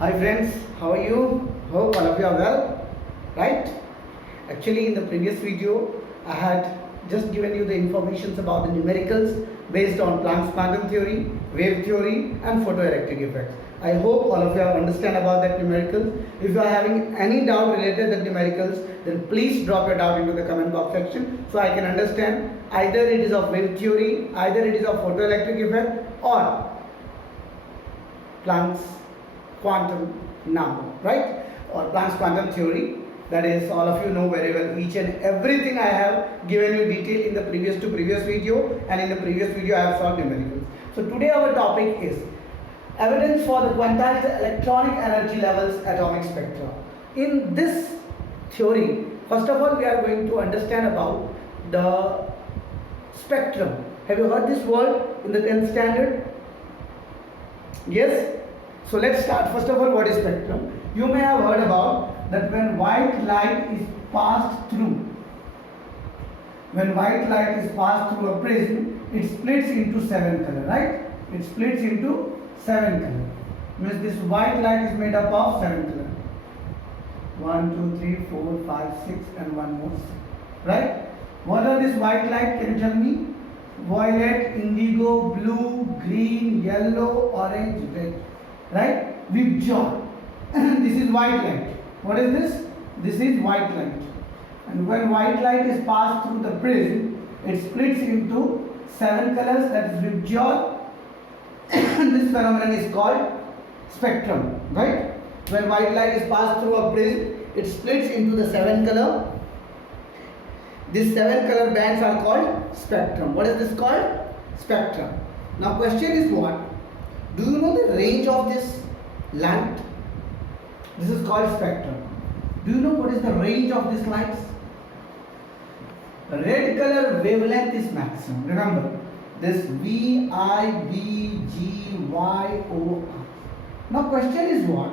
Hi friends, how are you? Hope all of you are well, right? Actually, in the previous video, I had just given you the informations about the numericals based on Planck's quantum theory, wave theory, and photoelectric effects. I hope all of you have understand about that numericals. If you are having any doubt related to the numericals, then please drop your doubt into the comment box section so I can understand either it is of wave theory, either it is of photoelectric effect, or Planck's quantum number, right? Or Planck's quantum theory. That is, all of you know very well each and everything I have given you detail in the previous video, and in the previous video I have solved numericals. So today our topic is evidence for the quantized electronic energy levels atomic spectra. In this theory, first of all we are going to understand about the spectrum. Have you heard this word in the 10th standard? Yes? So let's start. First of all, what is spectrum? You may have heard about that when white light is passed through, a prism, it splits into 7 colors, right? It splits into 7 colors. Means this white light is made up of 7 colors. 1, 2, 3, 4, 5, 6 and one more 6. Right? What are this white light? Can you tell me? Violet, indigo, blue, green, yellow, orange, red. Right? Vibgyor. This is white light. What is this? This is white light. And when white light is passed through the prism, it splits into 7 colors, that is Vibgyor. This phenomenon is called spectrum. Right? When white light is passed through a prism, it splits into the 7 color. These 7 color bands are called spectrum. What is this called? Spectrum. Now question is what? Do you know the range of this light? This is called spectrum. Do you know what is the range of these lights? Red color wavelength is maximum. Remember this V, I, B, G, Y, O, R. Now question is what?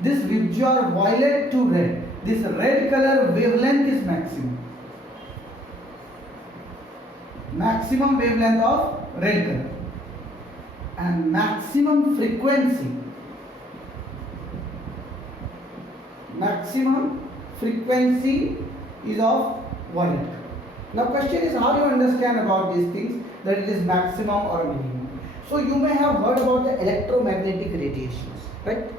This Vibgyor violet to red. This red color wavelength is maximum. Maximum wavelength of red color. And maximum frequency is of violet color. Now question is how you understand about these things, that it is maximum or minimum. So you may have heard about the electromagnetic radiations, right?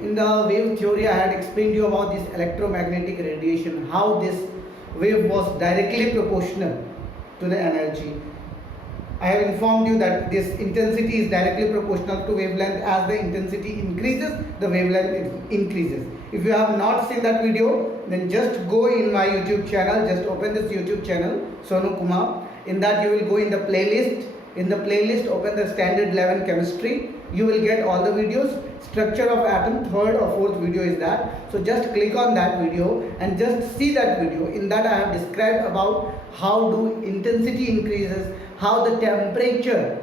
In the wave theory I had explained to you about this electromagnetic radiation, how this wave was directly proportional to the energy. I have informed you that this intensity is directly proportional to wavelength. As the intensity increases, the wavelength increases. If you have not seen that video, then just go in my YouTube channel. Just open this YouTube channel, Sonu Kumar. In that you will go in the playlist. In the playlist, open the standard 11 chemistry. You will get all the videos. Structure of atom, 3rd or 4th video is that. So just click on that video and just see that video. In that I have described about how do intensity increases, how the temperature,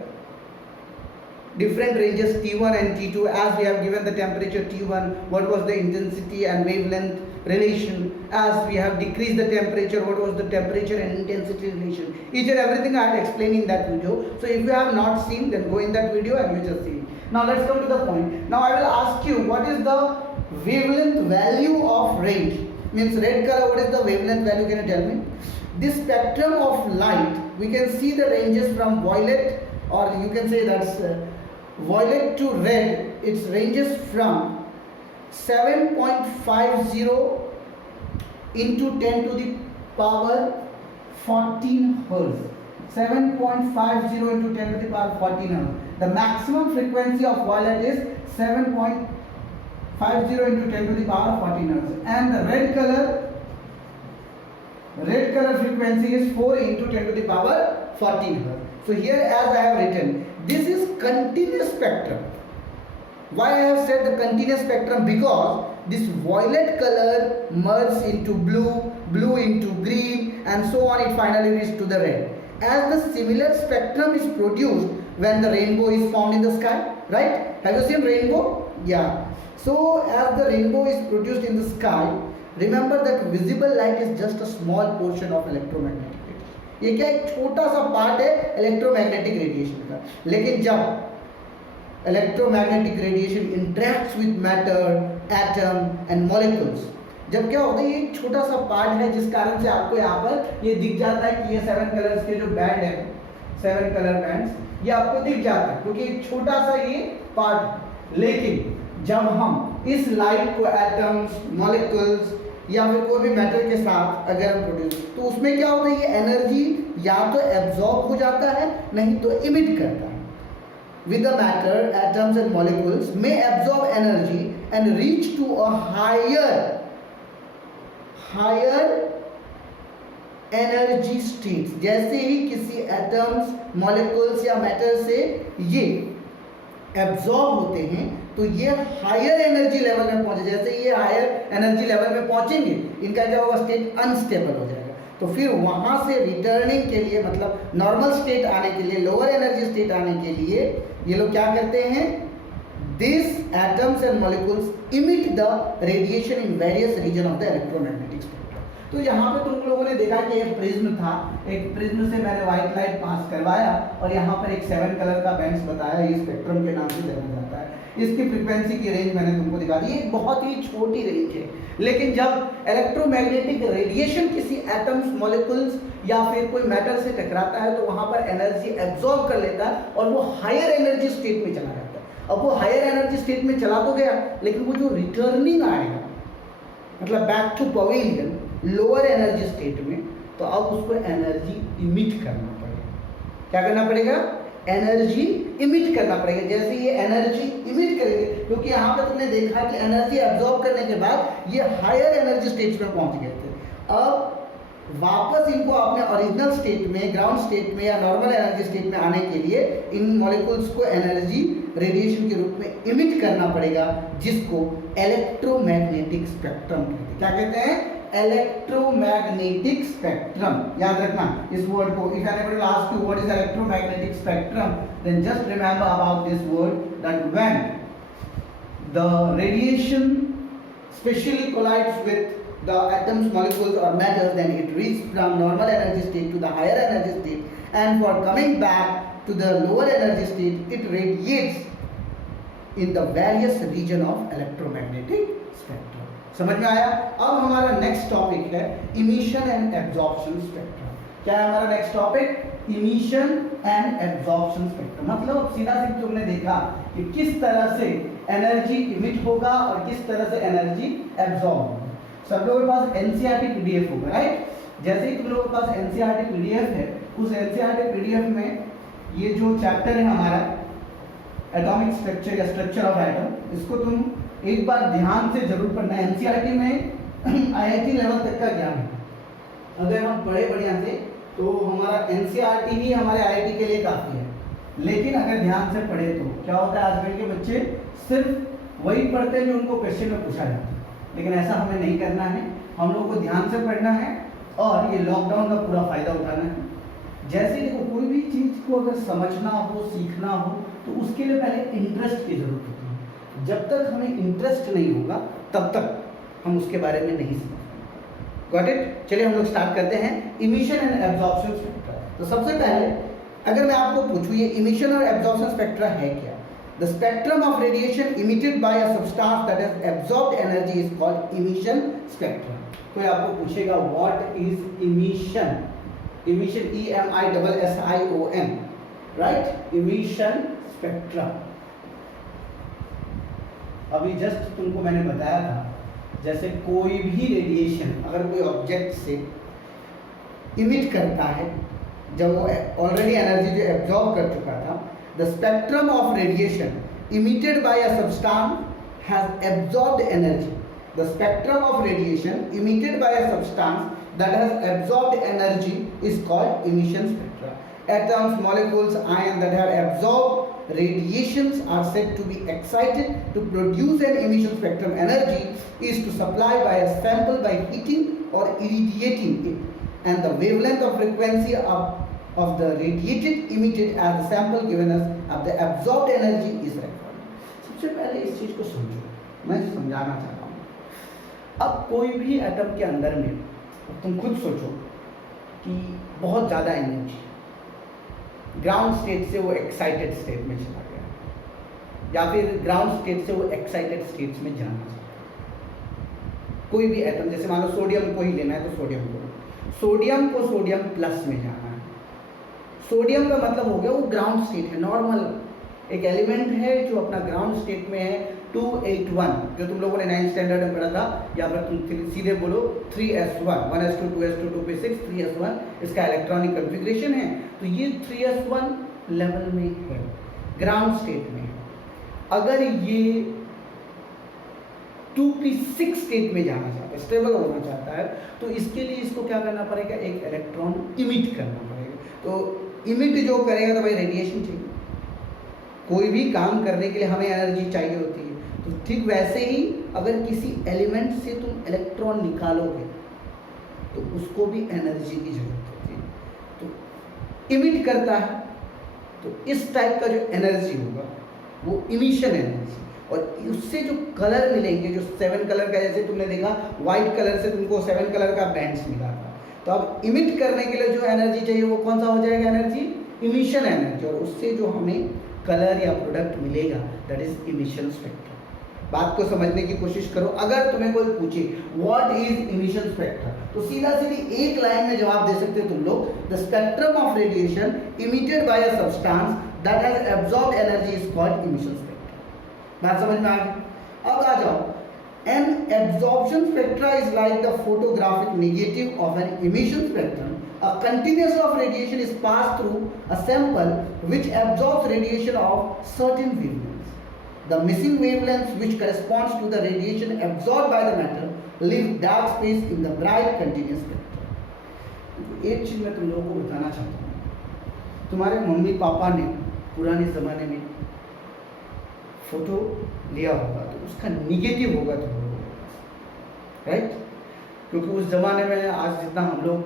different ranges T1 and T2, as we have given the temperature T1, what was the intensity and wavelength relation, as we have decreased the temperature, what was the temperature and intensity relation. Each and everything I had explained in that video. So if you have not seen, then go in that video and you just see. Now let's come to the point. Now I will ask you, what is the wavelength value of range? Means red color, what is the wavelength value? Can you tell me? This spectrum of light, we can see the ranges from violet, or you can say that's violet to red. Its ranges from 7.50 into 10 to the power 14 Hertz. 7.50 into 10 to the power 14 Hertz. The maximum frequency of violet is 7.50 into 10 to the power 14 Hertz. And the red color frequency is 4 into 10 to the power 14 Hertz. So here as I have written, this is continuous spectrum. Why I have said the continuous spectrum? Because this violet color merges into blue, blue into green, and so on, it finally reaches to the red. As the similar spectrum is produced when the rainbow is formed in the sky, right? Have you seen rainbow? Yeah. So as the rainbow is produced in the sky, remember that visible light is just a small portion of electromagnetic radiation. ये क्या एक छोटा सा part है electromagnetic radiation का. लेकिन जब electromagnetic radiation interacts with matter, atom and molecules. जब क्या होता है, ये एक छोटा सा पार्ट है जिस कारण से आपको यहाँ पर ये दिख जाता है कि ये 7 कलर्स के जो बैंड है, 7 कलर बैंड्स, ये आपको दिख जाता है क्योंकि एक छोटा सा ये पार्ट है। लेकिन जब हम इस लाइट को एटम्स, मॉलिक्यूल्स या फिर कोई भी मैटर के साथ अगर हम प्रोड्यूस, तो उसमें क्या होता है, ये एनर्जी या तो एब्जॉर्ब हो जाता है, नहीं तो इमिट करता है। With the matter, atoms and molecules may absorb energy and reach to a higher energy states. जैसे ही किसी atoms, molecules या matter से ये absorb होते हैं तो ये हायर एनर्जी लेवल में पहुंचे। जैसे ये हायर एनर्जी लेवल में पहुंचेंगे, इनका क्या होगा, स्टेट अनस्टेबल हो जाएगा। तो फिर वहां से रिटर्निंग के लिए, मतलब नॉर्मल स्टेट आने के लिए, लोअर एनर्जी स्टेट आने के लिए ये लोग क्या करते हैं, this atoms and molecules emit the radiation in various region of the electromagnetic spectrum. तो यहाँ पे तुम लोगों ने देखा कि एक प्रिज्म था, एक प्रिज्म से मैंने व्हाइट लाइट पास करवाया और यहाँ पर एक 7 कलर का बैंड्स बताया, ये स्पेक्ट्रम के नाम से जाना जाता है। इसकी फ्रीक्वेंसी की रेंज मैंने तुमको दिखा दी, ये बहुत ही छोटी रेंज है। लेकिन जब इलेक्ट्रोमैग्नेटिक रेडिएशन किसी एटम्स, मॉलिक्यूल्स या फिर कोई मैटर से टकराता है तो वहां पर एनर्जी एब्जॉर्ब कर लेता है और वो हायर एनर्जी स्टेट में चला जाता है। अब वो हायर एनर्जी स्टेट में चला तो गया, लेकिन वो जो रिटर्निंग आएगा, मतलब back to pavilion, lower energy state में, तो अब उसको एनर्जी इमिट करना पड़ेगा। क्या करना पड़ेगा, एनर्जी इमिट करना पड़ेगा। जैसे ये एनर्जी इमिट करेंगे, क्योंकि यहाँ पे तुमने देखा कि एनर्जी एब्जॉर्ब करने के बाद ये हायर एनर्जी स्टेज में पहुंच गए थे। अब वापस इनको अपने ओरिजिनल स्टेट में, ग्राउंड स्टेट में या नॉर्मल एनर्जी स्टेट में आने के लिए इन मॉलिक्यूल्स को एनर्जी रेडिएशन के रूप में इमिट करना पड़ेगा, जिसको इलेक्ट्रोमैग्नेटिक स्पेक्ट्रम कहते हैं। क्या कहते हैं, इलेक्ट्रोमैग्नेटिक स्पेक्ट्रम। याद रखना इस वर्ड को। If anybody ask you what is electromagnetic spectrum, then just remember about this word that when the radiation specially collides with the atoms, molecules or matters, then it reaches from normal energy state to the higher energy state, and for coming back to the lower energy state it radiates in the various region of electromagnetic spectrum। समझ में आया। अब हमारा next topic है emission and absorption spectrum. क्या है हमारा next topic, emission and absorption spectrum. मतलब सीधा सीधा तुमने देखा कि किस तरह से एनर्जी इमिट होगा और किस तरह से एनर्जी एब्जॉर्ब होगा। सब लोगों के पास एनसीईआरटी पीडीएफ होगा, राइट। जैसे ही तुम लोगों के पास एनसीईआरटी पीडीएफ है, उस एनसीईआरटी पीडीएफ में ये जो चैप्टर है हमारा एटॉमिक स्ट्रक्चर या स्ट्रक्चर ऑफ एटम, इसको तुम एक बार ध्यान से जरूर पढ़ना। एनसीईआरटी में आईआईटी लेवल तक का ज्ञान है। अगर हम पढ़े बढ़िया से तो हमारा एनसीईआरटी ही हमारे आईआईटी के लिए काफ़ी है। लेकिन अगर ध्यान से पढ़े तो क्या होता है, आजकल के बच्चे सिर्फ वही पढ़ते हैं जो उनको क्वेश्चन में पूछा जाता है। लेकिन ऐसा हमें नहीं करना है, हम लोगों को ध्यान से पढ़ना है और ये लॉकडाउन का पूरा फायदा उठाना है। जैसे देखो, कोई भी चीज़ को अगर समझना हो, सीखना हो, तो उसके लिए पहले इंटरेस्ट की जरूरत होती है। जब तक हमें इंटरेस्ट नहीं होगा तब तक हम उसके बारे में नहीं समझ। Got it. चलिए हम लोग स्टार्ट करते हैं इमिशन एंड एब्जॉर्प्शन स्पेक्ट्रा। तो सबसे पहले अगर मैं आपको पूछूं ये इमिशन और एब्जॉर्प्शन स्पेक्ट्रा है क्या। The spectrum of radiation emitted by a substance that has absorbed energy is called emission spectrum। कोई आपको पूछेगा what is emission? Emission EMISSION, right? Emission spectrum। अभी जस्ट तुमको मैंने बताया था, जैसे कोई भी रेडिएशन अगर कोई ऑब्जेक्ट से इमिट करता है, जब वो ऑलरेडी एनर्जी जो एब्जॉर्ब कर चुका था, the spectrum of radiation emitted by a substance has absorbed energy। The spectrum of radiation emitted by a substance that has absorbed energy is called emission spectra। Atoms, molecules, ions that have absorbed radiations are said to be excited to produce an emission spectrum। Energy is to supply by a sample by heating or irradiating it, and the wavelength of frequency of the radiated emitted as the sample given us of the absorbed energy is recorded। सबसे पहले इस चीज को समझो, मैं समझाना चाहता हूँ। अब कोई भी एटम के अंदर में तुम खुद सोचो कि बहुत ज़्यादा एनर्जी ग्राउंड स्टेट से वो एक्साइटेड स्टेट में चला गया। या फिर ग्राउंड स्टेट से वो एक्साइटेड स्टेट्स में जाना चाहता है। कोई भी एटम, जैसे मान लो सोडियम को ही लेना है तो सोडियम को सोडियम प्लस में जाना है। सोडियम का मतलब हो गया वो ग्राउंड स्टेट है, नॉर्मल एक एलिमेंट है जो अपना ग्राउंड स्टेट में है 281, जो तुम लोगों ने 9th स्टैंडर्ड में पढ़ा था, या फिर तुम सीधे बोलो 3s1, 1s2, 2s2, 2p6, 3s1 इसका इलेक्ट्रॉनिक कॉन्फ़िगरेशन है। तो ये 3s1 लेवल में है, ग्राउंड स्टेट में है। अगर ये 2p6 स्टेट में जाना चाहता है, स्टेबल होना चाहता है, तो इसके लिए इसको क्या करना पड़ेगा, एक इलेक्ट्रॉन इमिट करना पड़ेगा। तो इमिट जो करेगा तो भाई रेडिएशन चाहिए, कोई भी काम करने के लिए हमें एनर्जी चाहिए होती है। तो ठीक वैसे ही अगर किसी एलिमेंट से तुम इलेक्ट्रॉन निकालोगे तो उसको भी एनर्जी की जरूरत होती है, तो इमिट करता है। तो इस टाइप का जो एनर्जी होगा वो इमिशन एनर्जी, और उससे जो कलर मिलेंगे, जो 7 कलर का, जैसे तुमने देखा व्हाइट कलर से तुमको 7 कलर का बैंड्स मिला था, तो अब इमिट करने के लिए जो एनर्जी चाहिए वो कौन सा हो जाएगा, एनर्जी इमिशन एनर्जी, और उससे जो हमें कलर या प्रोडक्ट मिलेगा दैट इज इमिशन स्पेक्ट्रम। बात को समझने की कोशिश करो। अगर तुम्हें कोई पूछे व्हाट इज इमिशन स्पेक्ट्रम, तो सीधा सीधी एक लाइन में जवाब दे सकते हो तुम लोग, the spectrum of radiation emitted by a substance that has absorbed energy is called emission spectrum. बात समझ में आ गई? अब आ जाओ, an absorption spectra is like the photographic negative of an emission spectrum. A continuous of radiation is passed through a sample which absorbs radiation of certain wavelengths. The missing wavelengths which corresponds to the radiation absorbed by the matter leave dark space in the bright continuous spectrum. एक चीज मैं तुम लोगों को बताना चाहता हूँ, तुम्हारे मम्मी पापा ने पुराने ज़माने में फोटो लिया होगा तो उसका निगेटिव होगा तुम लोगों के पास, राइट? क्योंकि उस ज़माने में आज जितना हम लोग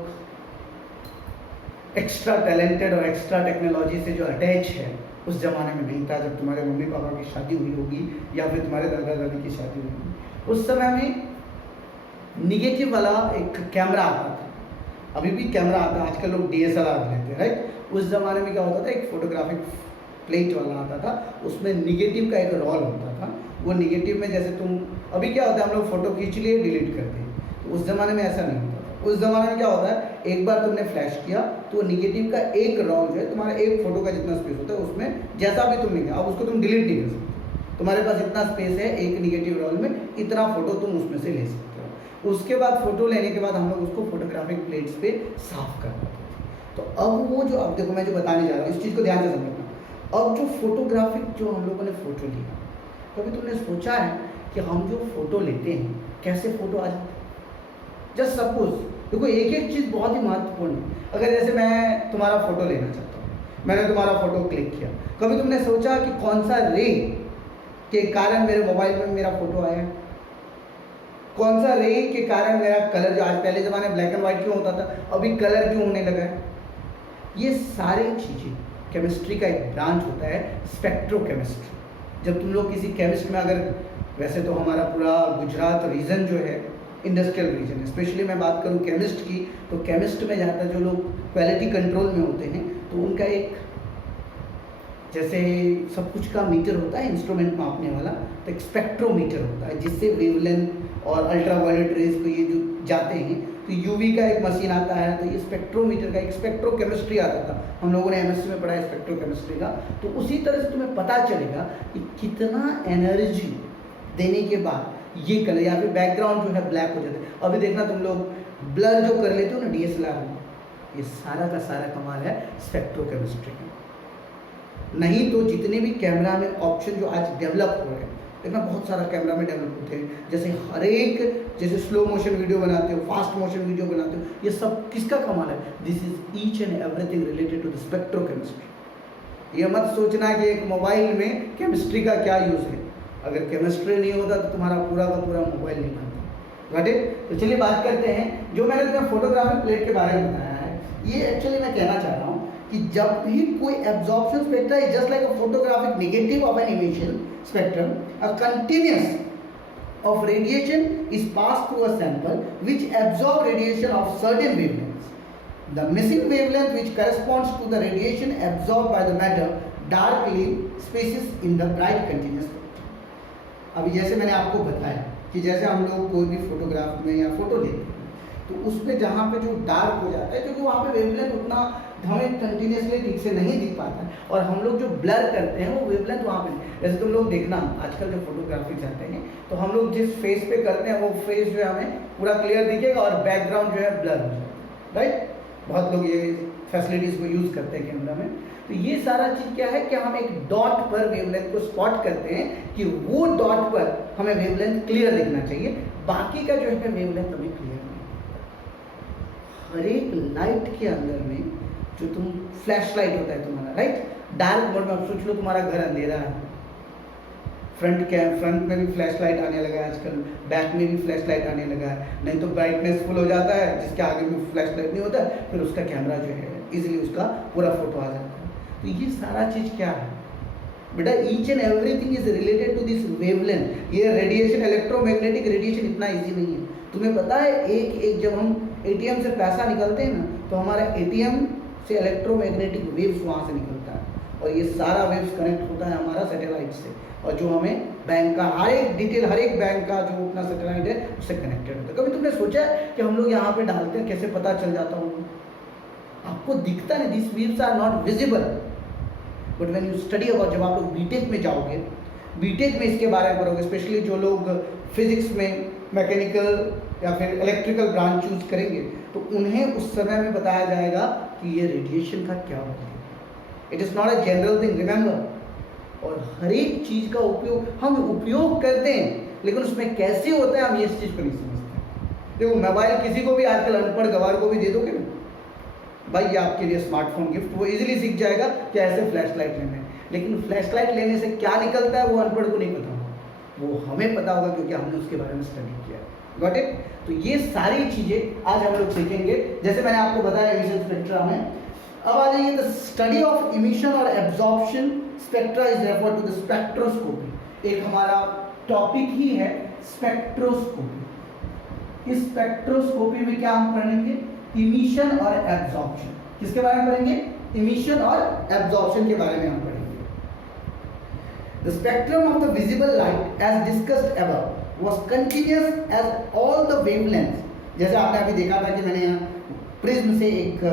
एक्स्ट्रा टैलेंटेड और एक्स्ट्रा टेक्नोलॉजी से जो अटैच है, उस ज़माने में नहीं था। जब तुम्हारे मम्मी पापा की शादी हुई होगी या फिर तुम्हारे दादा दादी की शादी हुई होगी, उस समय में निगेटिव वाला एक कैमरा आता था। अभी भी कैमरा आता है, आजकल लोग DSLR लेते हैं, राइट? उस ज़माने में क्या होता था, एक फोटोग्राफिक प्लेट वाला आता था, उसमें निगेटिव का एक रोल होता था। वो निगेटिव में जैसे तुम अभी क्या होता है, हम लोग फोटो खींच लिए डिलीट करते हैं, तो उस ज़माने में ऐसा नहीं होता था। उस ज़माने में क्या होता है, एक बार तुमने फ्लैश किया तो निगेटिव का एक रोल जो है, तुम्हारा एक फोटो का जितना स्पेस होता है उसमें जैसा भी तुमने किया, अब उसको तुम डिलीट नहीं कर सकते। तुम्हारे पास इतना स्पेस है एक निगेटिव रोल में, इतना फोटो तुम उसमें से ले सकते हो। उसके बाद फोटो लेने के बाद हम लोग उसको फोटोग्राफिक प्लेट्स पे साफ कर पाते थे। तो अब वो जो, अब देखो मैं जो बताने जा रहा हूँ इस चीज़ को ध्यान से समझना। अब जो फोटोग्राफिक जो हम लोगों ने फोटो लिया, कभी तुमने सोचा है कि हम जो फोटो लेते हैं कैसे फोटो आ जाता है? जस्ट सपोज देखो, एक एक चीज़ बहुत ही महत्वपूर्ण है। अगर जैसे मैं तुम्हारा फोटो लेना चाहता हूँ, मैंने तुम्हारा फोटो क्लिक किया, कभी तुमने सोचा कि कौन सा रे के कारण मेरे मोबाइल में मेरा फोटो आया, कौन सा रे के कारण मेरा कलर, जो आज पहले ज़माने में ब्लैक एंड व्हाइट क्यों होता था, अभी कलर क्यों होने लगा है? ये सारी चीज़ें केमिस्ट्री का एक ब्रांच होता है, स्पेक्ट्रोकेमिस्ट्री। जब तुम लोग किसी केमिस्ट में, अगर वैसे तो हमारा पूरा गुजरात रीजन जो है इंडस्ट्रियल रीजन है, स्पेशली मैं बात करूँ केमिस्ट की, तो केमिस्ट में ज़्यादातर जो लोग क्वालिटी कंट्रोल में होते हैं तो उनका एक, जैसे सब कुछ का मीटर होता है इंस्ट्रूमेंट मापने वाला, तो एक स्पेक्ट्रोमीटर होता है जिससे वेवलेंथ और अल्ट्रावायलेट रेज को ये जो जाते हैं, तो यूवी का एक मशीन आता है, तो ये स्पेक्ट्रोमीटर का एक स्पेक्ट्रोकेमिस्ट्री आता था, हम लोगों ने MSc में पढ़ा है स्पेक्ट्रोकेमिस्ट्री का। तो उसी तरह से तुम्हें पता चलेगा कि कितना एनर्जी देने के बाद ये कलर या फिर बैकग्राउंड जो है ब्लैक हो जाता है। अभी देखना तुम लोग ब्लर जो कर लेते हो ना DSLR में, ये सारा का सारा कमाल है स्पेक्ट्रोकेमिस्ट्री का। नहीं तो जितने भी कैमरा में ऑप्शन जो आज डेवलप हो रहे हैं, देखना बहुत सारा कैमरा में डेवलप होते हैं, जैसे हर एक, जैसे स्लो मोशन वीडियो बनाते हो, फास्ट मोशन वीडियो बनाते हो, ये सब किसका कमाल है? This is each and everything related to the spectrochemistry. ये मत सोचना कि एक मोबाइल में केमिस्ट्री का क्या यूज़ है, अगर केमिस्ट्री नहीं होता तो तुम्हारा पूरा का पूरा मोबाइल नहीं बनता। Got it? तो चलिए बात करते हैं, जो मैंने तुम्हें फोटोग्राफिक प्लेट के बारे में बताया है, ये एक्चुअली मैं कहना चाह रहा हूँ कि जब भी कोई absorption spectra is just like a photographic negative of an emission spectrum, a continuous of radiation is passed through a sample which absorb radiation of certain wavelengths. The missing wavelength which corresponds to the radiation absorbed by the matter dark spaces in the bright continuous spectrum. अभी जैसे मैंने आपको बताया कि जैसे हम लोग कोई भी फोटोग्राफ में या फोटो लेते हैं तो उसमें जहाँ पे जो डार्क हो जाता है, क्योंकि वहाँ पे वेवलेंथ उतना हमें कंटिन्यूसली ठीक से नहीं दिख पाता है, और हम लोग जो ब्लर करते हैं वो वेवलेंथ वहाँ पे नहीं। जैसे तुम लोग देखना आजकल जो फोटोग्राफी चाहते हैं तो हम लोग जिस फेस पे करते हैं वो फेस जो है हमें पूरा क्लियर दिखेगा और बैकग्राउंड जो है ब्लर हो जाता है, राइट। बहुत लोग ये फैसिलिटीज़ को यूज़ करते हैं कैमरा में। तो ये सारा चीज़ क्या है कि हम एक डॉट पर वेवलेंथ को स्पॉट करते हैं कि वो डॉट पर हमें वेवलेंथ क्लियर दिखना चाहिए, बाकी का जो है वेवलेंथ हमें क्लियर नहीं। हर एक लाइट के अंदर में जो तुम फ्लैश लाइट होता है तुम्हारा, राइट, डार्क मोड में अब सोच लो तुम्हारा घर अंधेरा है, फ्रंट में भी फ्लैश लाइट आने लगा है आजकल, बैक में भी फ्लैश लाइट आने लगा है, नहीं तो ब्राइटनेस फुल हो जाता है जिसके आगे में फ्लैश लाइट नहीं होता है, फिर उसका कैमरा जो है इजीली उसका पूरा फोटो आ जाता है। तो ये सारा चीज़ क्या है बेटा, each and everything is related to this wavelength. ये रेडिएशन, इलेक्ट्रोमैग्नेटिक रेडिएशन इतना इजी नहीं है। तुम्हें पता है एक जब हम एटीएम से पैसा निकालते हैं ना तो हमारा एटीएम से इलेक्ट्रोमैग्नेटिक वेव्स वहाँ से निकलता है, और ये सारा वेव्स कनेक्ट होता है हमारा सैटेलाइट से, और जो हमें बैंक का हर एक डिटेल, हर एक बैंक का जो अपना सैटेलाइट है उससे कनेक्टेड होता है। कभी तुमने सोचा है कि हम लोग यहाँ पे डालते हैं कैसे पता चल जाता हो? आपको दिखता नहीं, this waves are not visible, but when you study about, जब आप लोग बीटेक में जाओगे, बीटेक में इसके बारे में पढ़ोगे, स्पेशली जो लोग फिजिक्स में, मैकेनिकल या फिर इलेक्ट्रिकल ब्रांच चूज करेंगे तो उन्हें उस समय में बताया जाएगा कि ये रेडिएशन का क्या होता है। It is not a general thing, remember. और हर एक चीज़ का उपयोग हम उपयोग करते हैं, लेकिन उसमें कैसे होता है हम ये इस चीज़ को नहीं समझते। देखो मोबाइल किसी को भी आजकल अनपढ़ गवार को भी दे दोगे ना, भाई ये आपके लिए स्मार्टफोन गिफ्ट, वो इजीली सीख जाएगा कि ऐसे फ्लैश लाइट लेना है, लेकिन फ्लैश लाइट लेने से क्या निकलता है वो अनपढ़ को नहीं पता होगा, वो हमें पता होगा क्योंकि हमने उसके बारे में स्टडी किया। Got it? तो ये सारी चीज़ें आज हम लोग सीखेंगे। जैसे मैंने आपको बताया इमिशन स्पेक्ट्रा में, अब आ जाइए द स्टडी ऑफ इमिशन और absorption spectra is refer to the spectroscopy. एक हमारा टॉपिक ही है स्पेक्ट्रोस्कोपी। इस स्पेक्ट्रोस्कोपी में क्या हम पढ़ेंगे? इमिशन और एब्जॉर्प्शन। किसके बारे में पढ़ेंगे? इमिशन और एब्जॉर्प्शन के बारे में हम पढ़ेंगे। The spectrum of the visible light as discussed above was continuous as all the wavelengths। जैसे आपने अभी देखा था कि मैंने यहाँ प्रिज्म से एक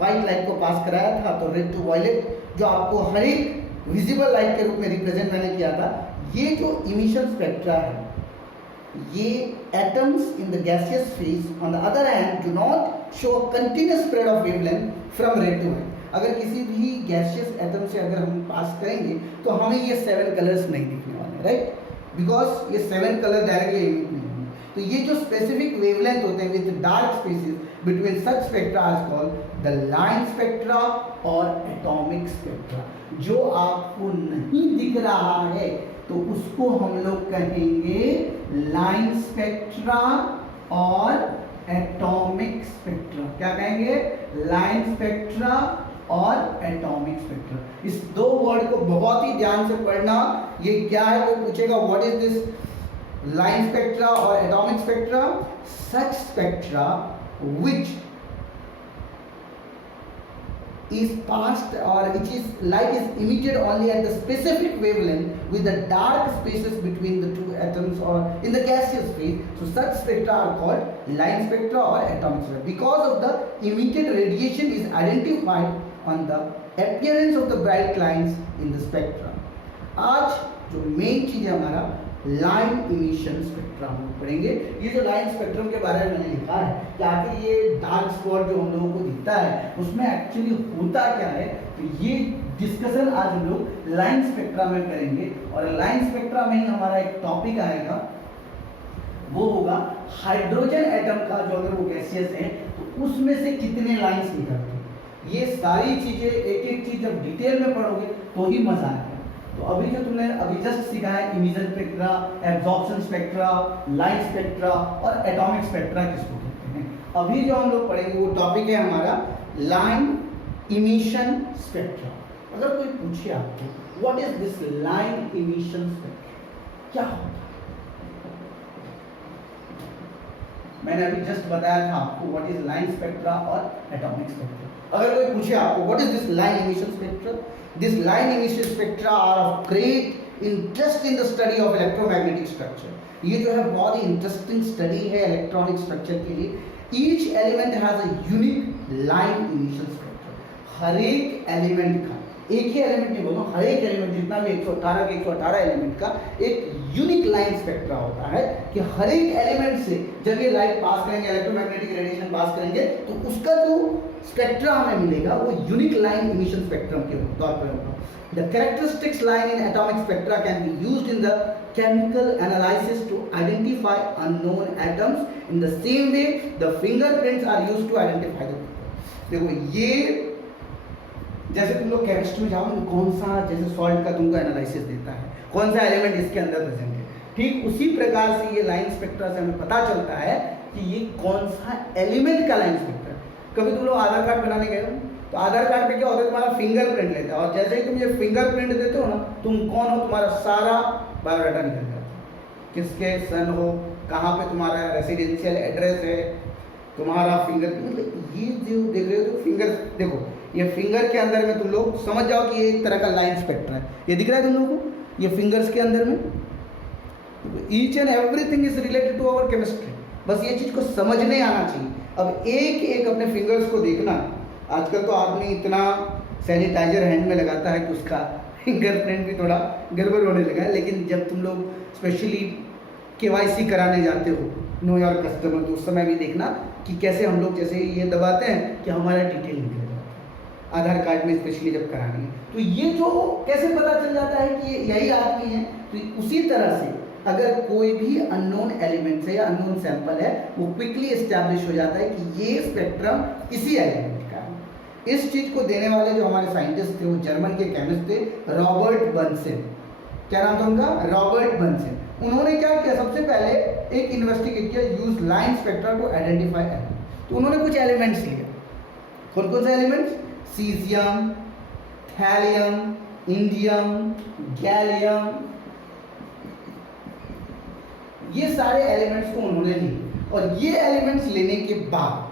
वाइट लाइट को पास कराया था, तो रेड टू वायलेट जो आपको हर एक विजिबल लाइट के रूप में रिप्रेजेंट मैंने किया था। ये जो इमिशन स्पेक्ट्रा है, ये atoms in the gaseous phase on the other hand do not show continuous spread of wavelength from red to white. अगर किसी भी गैसियस एटम से अगर हम पास करेंगे तो हमें ये 7 कलर्स नहीं दिखने वाले, राइट, बिकॉज ये 7 कलर डायरेक्टली एमिट नहीं होंगे। तो ये जो स्पेसिफिक वेवलेंथ होते हैं with dark spaces between such spectra are called the line spectra और एटॉमिक स्पेक्ट्रा। जो आपको नहीं दिख रहा है तो उसको हम लोग कहेंगे लाइन स्पेक्ट्रा और एटॉमिक स्पेक्ट्रा। क्या कहेंगे? लाइन स्पेक्ट्रा और एटॉमिक स्पेक्ट्रा। इस दो वर्ड को बहुत ही ध्यान से पढ़ना। ये क्या है? कोई पूछेगा what is this line spectra और atomic spectra? Such spectra which is passed or which is light is emitted only at the specific wavelength with the dark spaces between the two atoms or in the gaseous phase. So such spectra are called line spectra or atomic spectra. Because of the emitted radiation is identified on the appearance of the bright lines in the spectra. आज जो main चीज है हमारा line emission spectra हम पढ़ेंगे। ये जो line spectrum के बारे में मैंने लिखा है कि आखिर ये डार्क स्पॉट जो हम लोगों को दिखता है उसमें एक्चुअली होता क्या है, तो ये डिस्कशन आज हम लोग लाइन स्पेक्ट्रा में करेंगे। और लाइन स्पेक्ट्रा में ही हमारा एक टॉपिक आएगा, वो होगा हाइड्रोजन एटम का जो अगर वो गैसियस है तो उसमें से कितने लाइन्स निकलते हैं। ये सारी चीजें एक एक चीज जब डिटेल में पढ़ोगे तो ही मजा आएगा। तो अभी जो तुमने अभी जस्ट सीखा है emission spectra, absorption spectra, line spectra और एटॉमिक स्पेक्ट्रा किसको कहते हैं, अभी जो हम लोग पढ़ेंगे वो टॉपिक है हमारा लाइन इमिशन स्पेक्ट्रा। अगर कोई पूछे आपको what is this line emission spectra, क्या होता है? मैंने अभी जस्ट बताया था आपको व्हाट इज लाइन स्पेक्ट्रा और एटॉमिक स्पेक्ट्रा। अगर कोई पूछे आपको what is this line emission spectra, this line emission spectra are of great interest in the study of electromagnetic structure. ये जो है बहुत ही इंटरेस्टिंग स्टडी है इलेक्ट्रॉनिक स्ट्रक्चर के लिए। Each element has a unique line emission spectra. हर एक element का, एक ही एलिमेंट नहीं बोलो, हर एक एलिमेंट जितना भी 118 के 118 एलिमेंट का एक यूनिक लाइन स्पेक्ट्रा होता है कि हर एक एलिमेंट से जब ये लाइट पास करेंगे, इलेक्ट्रोमैग्नेटिक रेडिएशन पास करेंगे, तो उसका जो स्पेक्ट्रा हमें मिलेगा वो यूनिक लाइन इमिशन स्पेक्ट्रम के तौर पर होगा। The characteristics line in atomic spectra can be used in the chemical analysis to identify unknown atoms. In the same way, the fingerprints are used to identify the people. देखो ये जैसे तुम लोग chemistry में जाओ, कौन सा जैसे सॉल्ट का तुमको एनालिसिस देता है, कौन सा एलिमेंट इसके अंदर प्रेजेंट है, ठीक उसी प्रकार से ये लाइन स्पेक्ट्रा से हमें पता चलता है कि ये कौन सा एलिमेंट का लाइन स्पेक्ट्रा है। कभी तुम लोग आधार कार्ड बनाने गए हो तो आधार कार्ड पे क्या होता है, तुम्हारा फिंगरप्रिंट लेता है, और जैसे ही तुम ये फिंगरप्रिंट देते हो ना, तुम कौन हो, तुम्हारा सारा बायोडाटा निकल जाता है, किसके सन हो, कहाँ पे तुम्हारा रेसिडेंशियल एड्रेस है, तुम्हारा फिंगर, मतलब ये जो देख रहे हो जो फिंगर, देखो ये फिंगर के अंदर में तुम लोग समझ जाओ कि ये एक तरह का लाइन स्पेक्ट्रा है। ये दिख रहा है तुम लोगों को, ये फिंगर्स के अंदर में each and everything is related to our chemistry. बस ये चीज़ को समझने आना चाहिए। अब एक एक अपने फिंगर्स को देखना, आजकल तो आदमी इतना सैनिटाइजर हैंड में लगाता है कि उसका फिंगरप्रिंट भी थोड़ा गड़बड़ होने लगा है। लेकिन जब तुम लोग स्पेशली KYC कराने जाते हो, नो योर कस्टमर, तो उस समय भी देखना कि कैसे हम लोग जैसे ये दबाते हैं कि हमारा डिटेल निकल जाता है आधार कार्ड में, स्पेशली जब करानी है। तो ये जो कैसे पता चल जाता है कि यही आदमी है, तो उसी तरह से अगर कोई भी अननोन एलिमेंट है या अननोन सैंपल है, वो क्विकली एस्टैब्लिश हो जाता है कि ये स्पेक्ट्रम इसी एलिमेंट का है। इस चीज को देने वाले जो हमारे साइंटिस्ट थे वो जर्मन के केमिस्ट थे, रॉबर्ट बंसेन। क्या नाम था उनका? Robert Bunsen. उन्होंने क्या किया, सबसे पहले एक इन्वेस्टिगेट किया, use line spectra to identify element. तो उन्होंने कुछ एलिमेंट्स लिए। कौन कौन से elements? Caesium, thallium, indium, gallium, ये सारे एलिमेंट्स को उन्होंने लिए। और ये एलिमेंट्स लेने के बाद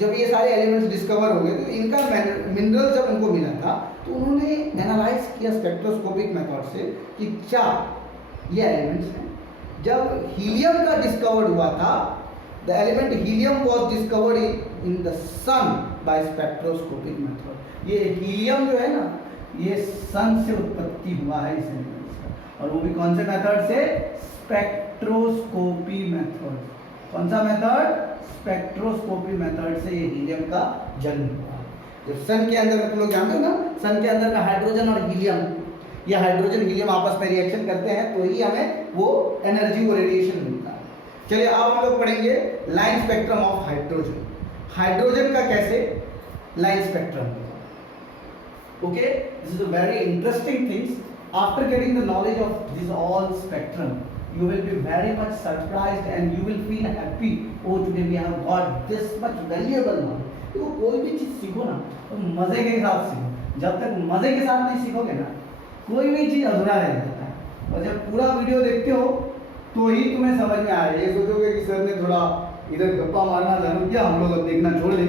जब ये सारे एलिमेंट्स डिस्कवर हो गए, तो इनका मिनरल जब उनको मिला था, तो उन्होंने एनालाइज किया स्पेक्ट्रोस्कोपिक मेथड से कि क्या ये एलिमेंट्स हैं। जब हीलियम का डिस्कवर्ड हुआ था, the element helium was discovered in the sun by spectroscopic method. ये हीलियम जो है ना, ये सन से उत्पत्ति हुआ है इस एलिमेंट्स का, और वो भी कौन से मेथड से? Spectroscopy method. कौन सा मेथड? स्पेक्ट्रोस्कोपी मेथड से ये हीलियम का जन्म हुआ। जब सन के अंदर, तुम लोग जानते हो ना, सन के अंदर का हाइड्रोजन और हीलियम, ये हाइड्रोजन हीलियम आपस में रिएक्शन करते हैं, तो ही हमें वो एनर्जी, वो रेडिएशन मिलता है। चलिए अब हम लोग पढ़ेंगे line spectrum of hydrogen. Hydrogen का कैसे लाइन स्पेक्ट्रम होगा। Okay, this is a very interesting things. After getting the knowledge of this all spectrum, you will be very much surprised and you will feel happy, oh today we have got this much valuable knowledge। तो कोई भी चीज़ सीखो ना तो मज़े के साथ सीखो। जब तक मज़े के साथ नहीं सीखोगे ना, कोई भी चीज़ अधूरा रह जाता है। और जब पूरा वीडियो देखते हो तो ही तुम्हें समझ में आएगा। ये सोचोगे कि सर ने थोड़ा इधर गप्पा मारना चालू किया, हम लोग अब देखना छोड़ दें।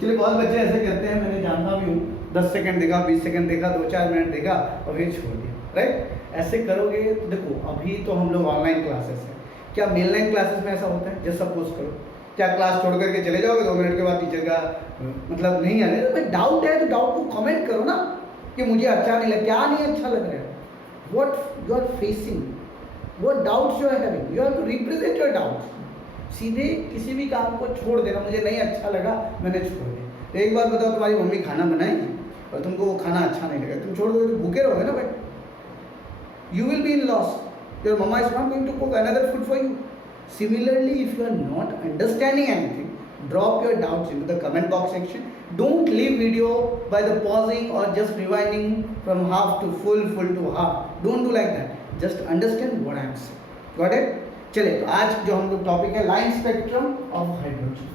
चलिए, बहुत बच्चे ऐसे करते हैं, मैंने जानता भी हूँ, 10 सेकंड देखा, 20 सेकंड देखा, 2-4 मिनट देखा और फिर छोड़ दिया, राइट। ऐसे करोगे तो देखो, अभी तो हम लोग ऑनलाइन क्लासेस हैं, क्या मेनलाइन क्लासेस में ऐसा होता है? जस्ट सपोज करो, क्या क्लास छोड़ करके चले जाओगे, 2 मिनट के बाद टीचर का मतलब नहीं आने, तो भाई डाउट है तो डाउट को कमेंट करो ना कि मुझे अच्छा नहीं लगा, क्या नहीं अच्छा लग रहा है, what you are facing, what doubts you are having, you have to represent your doubts. सीधे किसी भी काम को छोड़ देना, मुझे नहीं अच्छा लगा मैंने छोड़ दिया। एक बात बताओ, तुम्हारी मम्मी खाना बनाएगी और तुमको वो खाना अच्छा नहीं लगा, तुम छोड़ दोगे तो भूखे रहोगे ना भाई, you will be in loss. Your mama is not going to cook another food for you. Similarly, if you are not understanding anything, drop your doubts into the comment box section. Don't leave video by the pausing or just rewinding from half to full to half. Don't do like that. Just understand what I am saying. Got it? चलिए, तो आज जो हम लोग topic है line spectrum of hydrogen.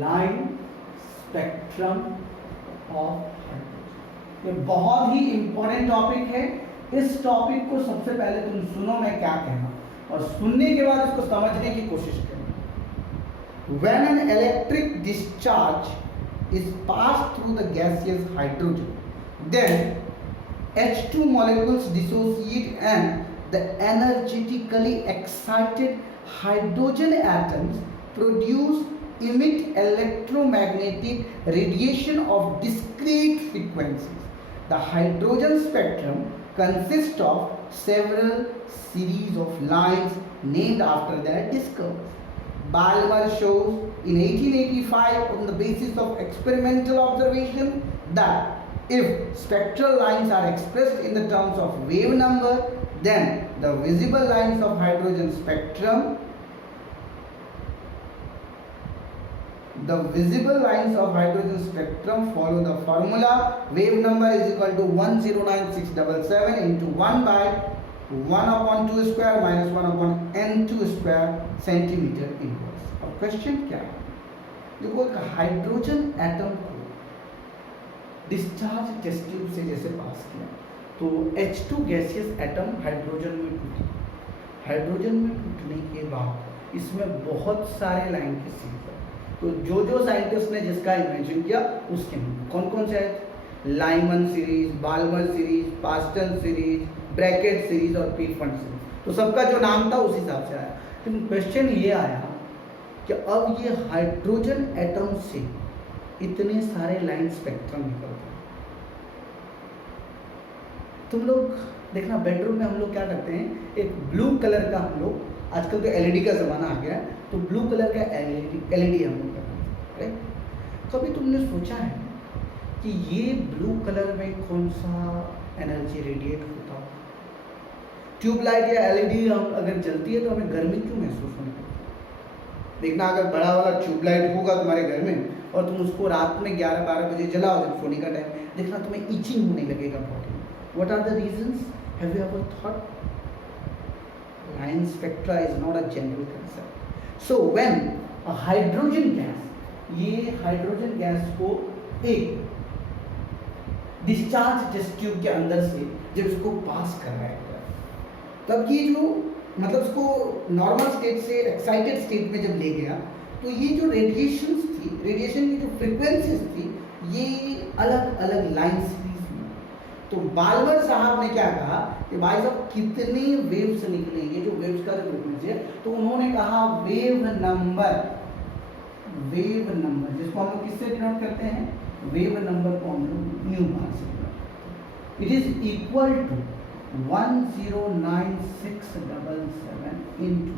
Line spectrum of ये बहुत ही important topic है। इस टॉपिक को सबसे पहले तुम सुनो मैं क्या कह रहा हूँ। और सुनने के बाद इसको समझने की कोशिश करें। When an electric discharge is passed through the gaseous hydrogen, then H2 molecules dissociate and the energetically excited hydrogen atoms emit electromagnetic radiation of discrete frequencies. The hydrogen spectrum consists of several series of lines named after their discoverers. Balmer shows in 1885 on the basis of experimental observation that if spectral lines are expressed in the terms of wave number, then the visible lines of hydrogen spectrum follow the formula wave number is equal to 109677 into 1 by 1 upon 2 square minus 1 upon n2 square centimetre inverse. अब question क्या है, देखो एक hydrogen atom को discharge test tube से जैसे पास किया तो H2 गैसियस एटम हाइड्रोजन में टूटी। हाइड्रोजन में टूटने के बाद इसमें बहुत सारे लाइन के सीरीज है, तो जो साइंटिस्ट ने जिसका इन्वेंशन किया उसके कौन कौन से है, Lyman series, Balmer series, Paschen series, Brackett series और पीफंड सीरीज, तो सबका जो नाम था उस हिसाब से आया। लेकिन क्वेश्चन ये आया कि अब ये हाइड्रोजन एटम से इतने सारे लाइन स्पेक्ट्रम निकलते हैं। तुम लोग देखना बेडरूम में हम लोग क्या करते हैं, एक ब्लू कलर का हम लोग, आजकल तो एलईडी का ज़माना आ गया है, तो ब्लू कलर का एलईडी हम लोग करते हैं। कभी तुमने सोचा है कि ये ब्लू कलर में कौन सा एनर्जी रेडिएट होता है? ट्यूबलाइट या एलईडी हम अगर जलती है तो हमें गर्मी क्यों महसूस होने लगती है? देखना अगर बड़ा वाला ट्यूबलाइट होगा तुम्हारे घर में और तुम उसको रात में 11-12 बजे जलाओ, जब सोने का टाइम, देखना तुम्हें इचिंग होने लगेगा बॉडी में। What are the reasons? Have you ever thought? Line spectra is not a general concept. So when a hydrogen gas, ये हाइड्रोजन गैस को एक डिस्चार्ज टेस्ट ट्यूब के अंदर से जब इसको पास कर रहा है, तब ये जो मतलब इसको नॉर्मल स्टेट से एक्साइटेड स्टेट में जब ले गया तो ये जो रेडिएशन की जो फ्रीक्वेंसीज थी ये अलग अलग लाइन सीरीज में। तो बाल्मर साहब ने क्या कहा कि भाई साहब कितने वेव्स निकलेंगे, जो वेव्स का जो फ्रीक्वेंसी है, तो उन्होंने कहा वेव नंबर जिसको हम लोग किससे डिनोट करते हैं, वेव नंबर को हम लोग न्यू मान से डिनोट करते हैं। It is equal to 109677 into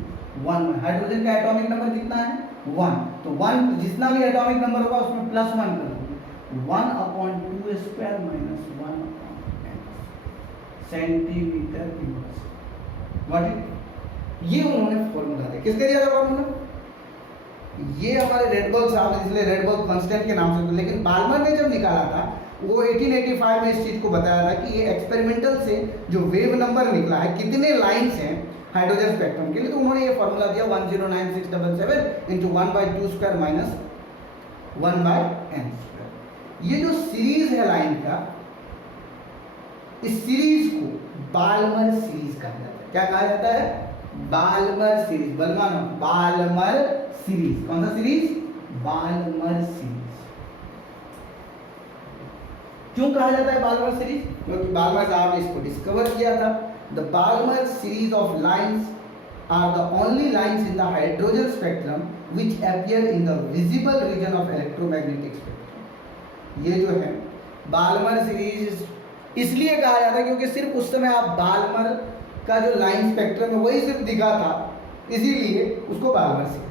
1। Hydrogen का एटॉमिक नंबर कितना है, 1, तो 1 जितना भी एटॉमिक नंबर होगा उसमें +1 कर दो, 1/2 square minus 1/n centimetre inverse. What it, ये उन्होंने फॉर्मूला दिया। किसने दिया था फॉर्मूला? ये हमारे रेडबर्ग साहब ने, इसलिए रेडबर्ग कांस्टेंट के नाम से। लेकिन बाल्मर ने जब निकाला था वो 1885 में इस चीज को बताया था कि ये एक्सपेरिमेंटल से जो वेव नंबर निकला है, कितने लाइंस हैं हाइड्रोजन स्पेक्ट्रम के लिए, तो उन्होंने ये फॉर्मूला दिया 109677 into 1/2 square minus 1/n square. ये जो सीरीज है लाइन का, इस सीरीज को बाल्मर सीरीज कहा जाता है। क्या कहा जाता है? Balmer series. Balmer series. कौन सा सीरीज? Balmer series. क्यों कहा जाता है बाल्मर सीरीज? क्योंकि बाल्मर साहब ने इसको डिस्कवर किया था। The Balmer series of lines are the only lines in the hydrogen spectrum which appear in the visible region of electromagnetic spectrum. ये जो है बाल्मर सीरीज इसलिए कहा जाता है क्योंकि सिर्फ उस समय आप बाल्मर का जो लाइन स्पेक्ट्रम है वही सिर्फ दिखा था, इसीलिए उसको बाल्मर सीरीज।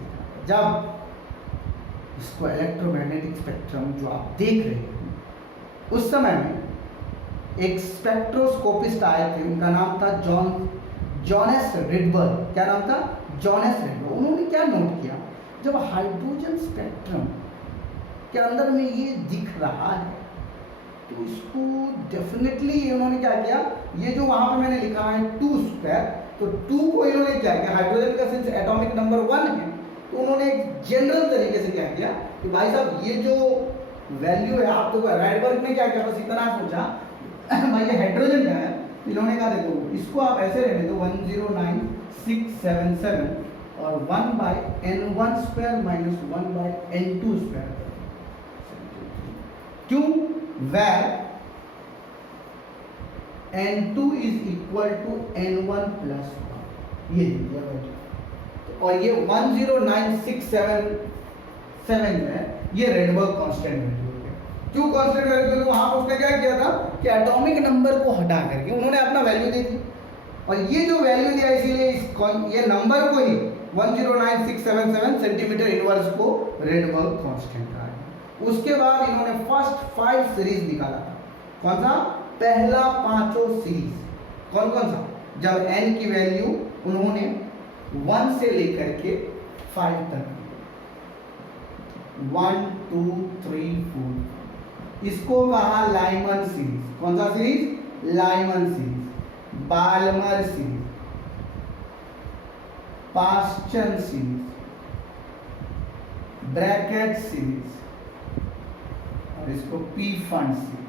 जब इसको इलेक्ट्रोमैग्नेटिक स्पेक्ट्रम जो आप देख रहे हैं, उस समय में एक स्पेक्ट्रोस्कोपिस्ट आए थे, उनका नाम था जॉनेस रिडबर्ग। क्या नाम था? जॉनेस रिडबर्ग। उन्होंने क्या नोट किया, जब हाइड्रोजन स्पेक्ट्रम के अंदर में ये दिख रहा है तो इसको डेफिनेटली उन्होंने क्या किया, ये जो वहां पे मैंने लिखा है 2 स्क्वायर, तो 2 को इन्होंने क्या किया, हाइड्रोजन का सिंस एटॉमिक नंबर 1 है तो उन्होंने एक जनरल तरीके से क्या किया कि भाई साहब ये जो वैल्यू है, आप तो राइडबर्ग ने क्या किया, बस इतना सोचा भाई ये हाइड्रोजन का है इन्होंने कहा देखो इसको आप ऐसे रहने दो 109677 और 1/n1² माइनस 1/n2²। क्यों? where n2 is equal to n1 plus 1, ये दिया वैल्यू। और ये 109,677 है, ये रेडबर्ग कांस्टेंट वैल्यू है। क्यों कांस्टेंट वैल्यू? वहां पर उसने क्या किया था कि एटॉमिक नंबर को हटा करके उन्होंने अपना वैल्यू दे दी, और ये जो वैल्यू दिया इसीलिए ये नंबर को ही 109677 सेंटीमीटर इनवर्स को रेडबर्ग कांस्टेंट कहा है। उसके बाद इन्होंने फर्स्ट 5 सीरीज निकाला था। कौन सा? पहला 5 सीरीज। कौन कौन सा? जब n की वैल्यू उन्होंने 1 से लेकर के 5 तक, 1 2 3 4, इसको कहा लाइमन सीरीज। कौन सा सीरीज? Lyman series, Balmer series, Paschen series, Brackett series और इसको पी फंड सीरीज।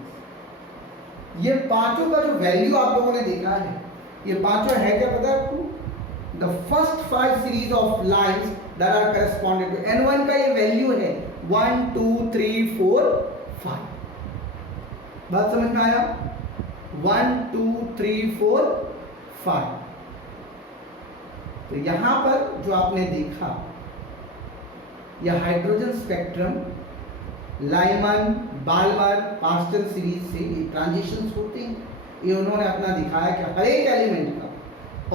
ये पांचों का जो वैल्यू आप लोगों ने देखा है, ये पांचों है क्या पता है आपको? The first 5 series of lines that are corresponded to n1 का ये वैल्यू है 1 2 3 4 5। बात समझ में आया? 1 2 3 4 5। तो यहां पर जो आपने देखा, यह hydrogen spectrum Lyman, Balmer, Paschen series से ये ट्रांजिशंस होते हैं। ये उन्होंने अपना दिखाया कि हर एक एलिमेंट का,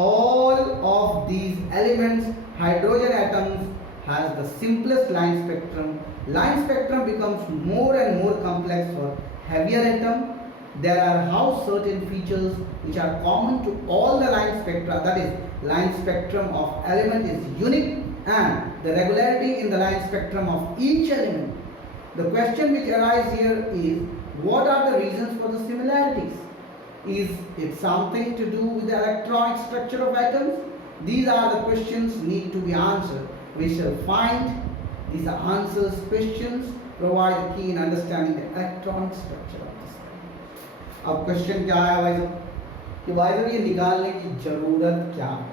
all of these elements hydrogen atoms has the simplest line spectrum. Line spectrum becomes more and more complex for heavier atom. There are how certain features which are common to all the line spectra, that is line spectrum of element is unique, and the regularity in the line spectrum of each element. The question which arises here is, what are the reasons for the similarities? Is it something to do with the electronic structure of atoms? These are the questions need to be answered. We shall find these answers. Questions provide a key in understanding the electronic structure of this. अब question क्या आया भाई साहब कि भाई साहब ये निकालने की जरूरत क्या है?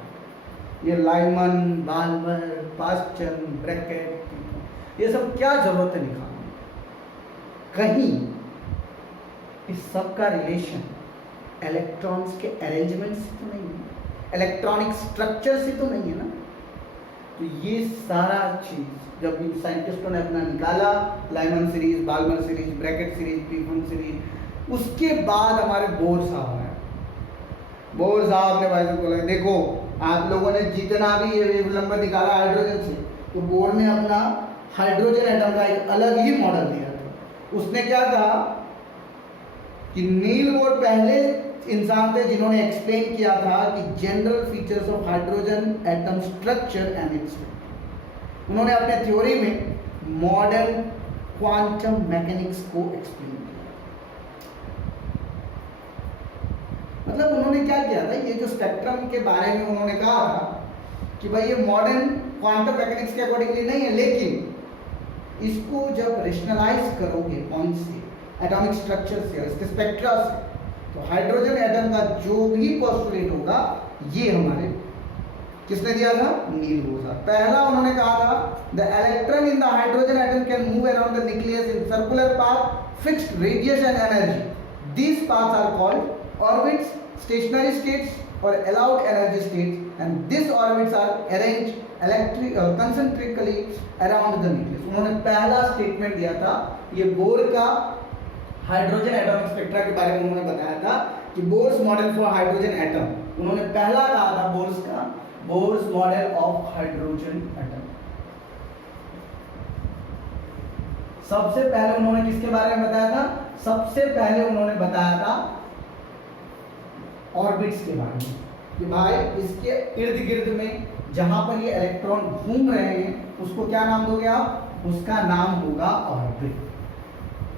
ये लाइमन, बाल्मर, पास्चन, ब्रैकेट, ये सब क्या जरूरत है निकालने? कहीं इस सब का रिलेशन इलेक्ट्रॉन्स के अरेंजमेंट से तो नहीं है, इलेक्ट्रॉनिक स्ट्रक्चर से तो नहीं है ना। तो ये सारा चीज जब साइंटिस्टों ने अपना निकाला, Lyman series, Balmer series, Brackett series, Pfund series, उसके बाद हमारे बोर साहब आए। बोर साहब ने भाई साहब बोला देखो आप लोगों ने जितना भी ये वेव नंबर निकाला हाइड्रोजन से, तो बोर ने अपना हाइड्रोजन एटम का एक अलग ही मॉडल दिया था। उसने क्या कहा कि नील बोर पहले इंसान थे जिन्होंने एक्सप्लेन किया था कि general features of hydrogen atom structure and it's. उन्होंने अपने थ्योरी में मॉडर्न क्वांटम मैकेनिक्स को एक्सप्लेन किया। मतलब उन्होंने क्या किया था, ये जो स्पेक्ट्रम के बारे में उन्होंने कहा था कि भाई ये मॉडर्न क्वांटम मैकेनिक्स के अकॉर्डिंगली नहीं है, लेकिन इसको जब रेशनलाइज करोगे पॉइंट से, एटॉमिक स्ट्रक्चर से, इसके स्पेक्ट्रा से, तो हाइड्रोजन एटम का जो भी पोस्टुलेट होगा ये हमारे किसने दिया था? नील बोर साहब। पहला उन्होंने कहा था the electron in the hydrogen atom can move around the nucleus in circular path, fixed radius and energy. These paths are called orbits, stationary states और allowed energy states, and this orbits are arranged concentrically around the nucleus. उन्होंने पहला statement दिया था, ये bore का hydrogen atomic spectra के बारे में उन्होंने बताया था कि Bohr's model for hydrogen atom, उन्होंने पहला कहा था Bohr's model of hydrogen atom. सबसे पहले उन्होंने किसके बारे में बताया था? सबसे पहले उन्होंने बताया था ऑर्बिट्स के बारे में कि भाई इसके इर्द गिर्द में जहां पर ये इलेक्ट्रॉन घूम रहे हैं उसको क्या नाम दोगे आप? उसका नाम होगा ऑर्बिट।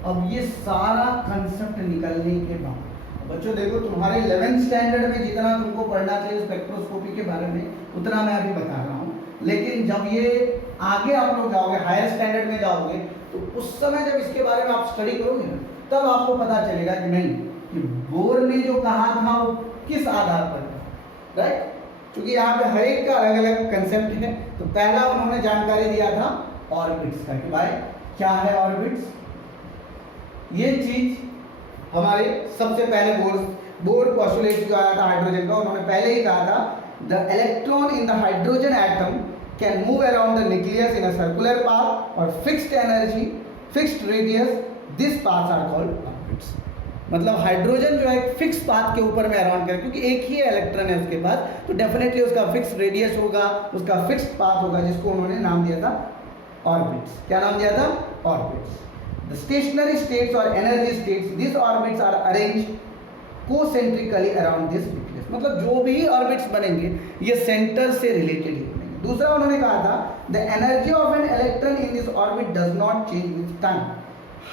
अब ये सारा कंसेप्ट निकलने के बाद बच्चों देखो तुम्हारे 11th स्टैंडर्ड में जितना तुमको पढ़ना चाहिए स्पेक्ट्रोस्कोपी के बारे में उतना मैं अभी बता रहा हूँ, लेकिन जब ये आगे आप लोग जाओगे, हायर स्टैंडर्ड में जाओगे, तो उस समय जब इसके बारे में आप स्टडी करोगे ना, तब आपको पता चलेगा कि नहीं कि बोर ने जो कहा था वो किस आधार पर है, राइट। क्योंकि यहाँ पे हर एक का अलग अलग कंसेप्ट है। तो पहला उन्होंने जानकारी दिया था ऑर्बिट्स का, कि भाई क्या है ऑर्बिट्स। ये चीज हमारे सबसे पहले बोर पोस्टुलेट जो आया था हाइड्रोजन का, उन्होंने पहले ही कहा था the electron in the hydrogen atom can move around the nucleus in a circular path और fixed energy fixed radius, this paths are called orbits. मतलब हाइड्रोजन जो है एक फिक्स पाथ के ऊपर में अराउंड करे, क्योंकि एक ही इलेक्ट्रॉन है उसके पास, तो डेफिनेटली उसका फिक्स रेडियस होगा, उसका फिक्स्ड पाथ होगा, जिसको उन्होंने नाम दिया था ऑर्बिट्स। क्या नाम दिया था? ऑर्बिट्स। द स्टेशनरी स्टेट्स और energy states, this orbits are arranged concentrically around this nucleus. मतलब जो भी ऑर्बिट्स बनेंगे ये सेंटर से रिलेटेड ही बनेंगे। दूसरा उन्होंने कहा था the energy of an electron in this orbit does not change with time,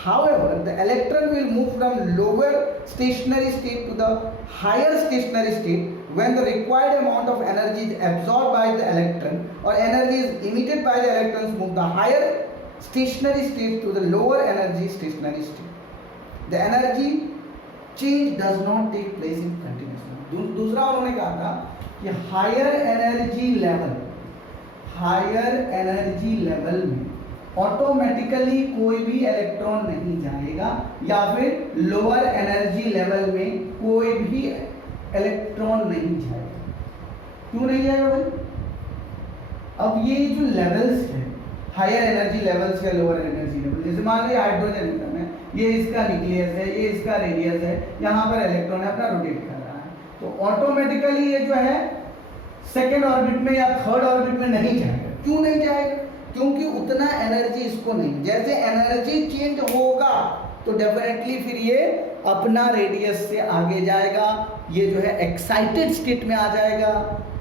however the electron will move from lower stationary state to the higher stationary state when the required amount of energy is absorbed by the electron or energy is emitted by the electrons move the higher stationary state to the lower energy stationary state. The energy change does not take place in continuously. दूसरा उन्होंने कहा था कि higher energy level में automatically कोई भी electron नहीं जाएगा, या फिर लोअर एनर्जी लेवल में कोई भी इलेक्ट्रॉन नहीं जाएगा। क्यों नहीं जाएगा भाई? अब ये जो लेवल्स है, हायर एनर्जी लेवल्स या लोअर एनर्जी लेवल, जैसे मान लीजिए हाइड्रोजन एटम है, ये इसका न्यूक्लियस है, ये इसका रेडियस है, यहाँ पर इलेक्ट्रॉन है अपना रोटेट कर रहा है, तो ऑटोमेटिकली ये जो है सेकेंड ऑर्बिट में या थर्ड ऑर्बिट में नहीं जाएगा। क्यों नहीं जाएगा? क्योंकि उतना एनर्जी इसको नहीं। जैसे एनर्जी चेंज होगा तो डेफिनेटली फिर ये अपना रेडियस से आगे जाएगा, ये जो है एक्साइटेड स्टेट में आ जाएगा,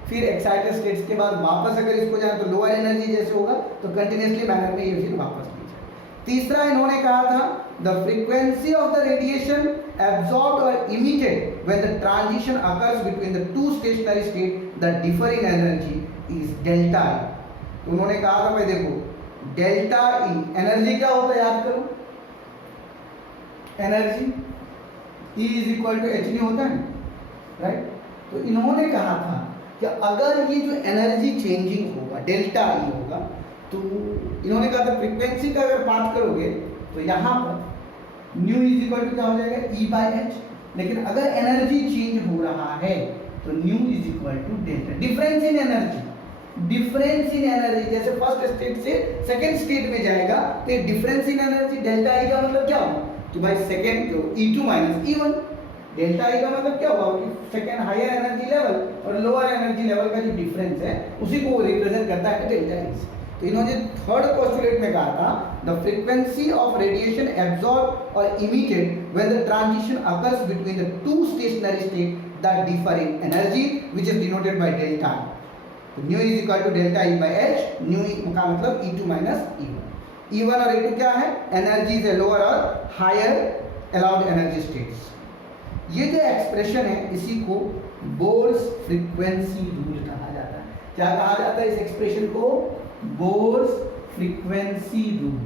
फिर एक्साइटेड स्टेट के बाद वापस अगर इसको जाए तो लोअर एनर्जी जैसे होगा तो कंटिन्यूसली मैनर में ये फिर वापस नहीं जाए। तीसरा इन्होंने कहा था the frequency of the radiation absorbed और emitted when the transition occurs between the two stationary state the differing energy is delta E. उन्होंने कहा था भाई देखो डेल्टा ई एनर्जी क्या होता है याद करो, energy E is equal to h nu होता है, राइट। तो इन्होंने कहा था कि अगर ये जो एनर्जी चेंजिंग होगा डेल्टा ई होगा, तो इन्होंने कहा था फ्रीक्वेंसी का अगर बात करोगे तो यहाँ पर न्यू इज इक्वल टू क्या हो जाएगा E बाई एच, लेकिन अगर एनर्जी चेंज हो रहा है तो nu is equal to delta. Difference in energy जैसे फर्स्ट स्टेट से सेकंड स्टेट में जाएगा तो ये difference in energy delta E का मतलब क्या होगा कि भाई सेकंड जो E2 minus E1, delta E का मतलब क्या होगा कि सेकंड हायर एनर्जी लेवल और लोअर एनर्जी लेवल का जो डिफरेंस है उसी को वो रिप्रेजेंट करता है डेल्टा ई। तो इन्होंने थर्ड पोस्टुलेट में कहा था the frequency of radiation absorb और emitted when the transition occurs between the two stationary state that differ in energy which is denoted by delta. Nu is equal to delta E by h, nu का मतलब E2 minus E1। E1 और E2 क्या है? Energy से lower और higher allowed energy states. ये जो expression है इसी को बोर्स फ्रीक्वेंसी रूल कहा जाता है। क्या कहा जाता है इस एक्सप्रेशन को? Bohr's frequency rule.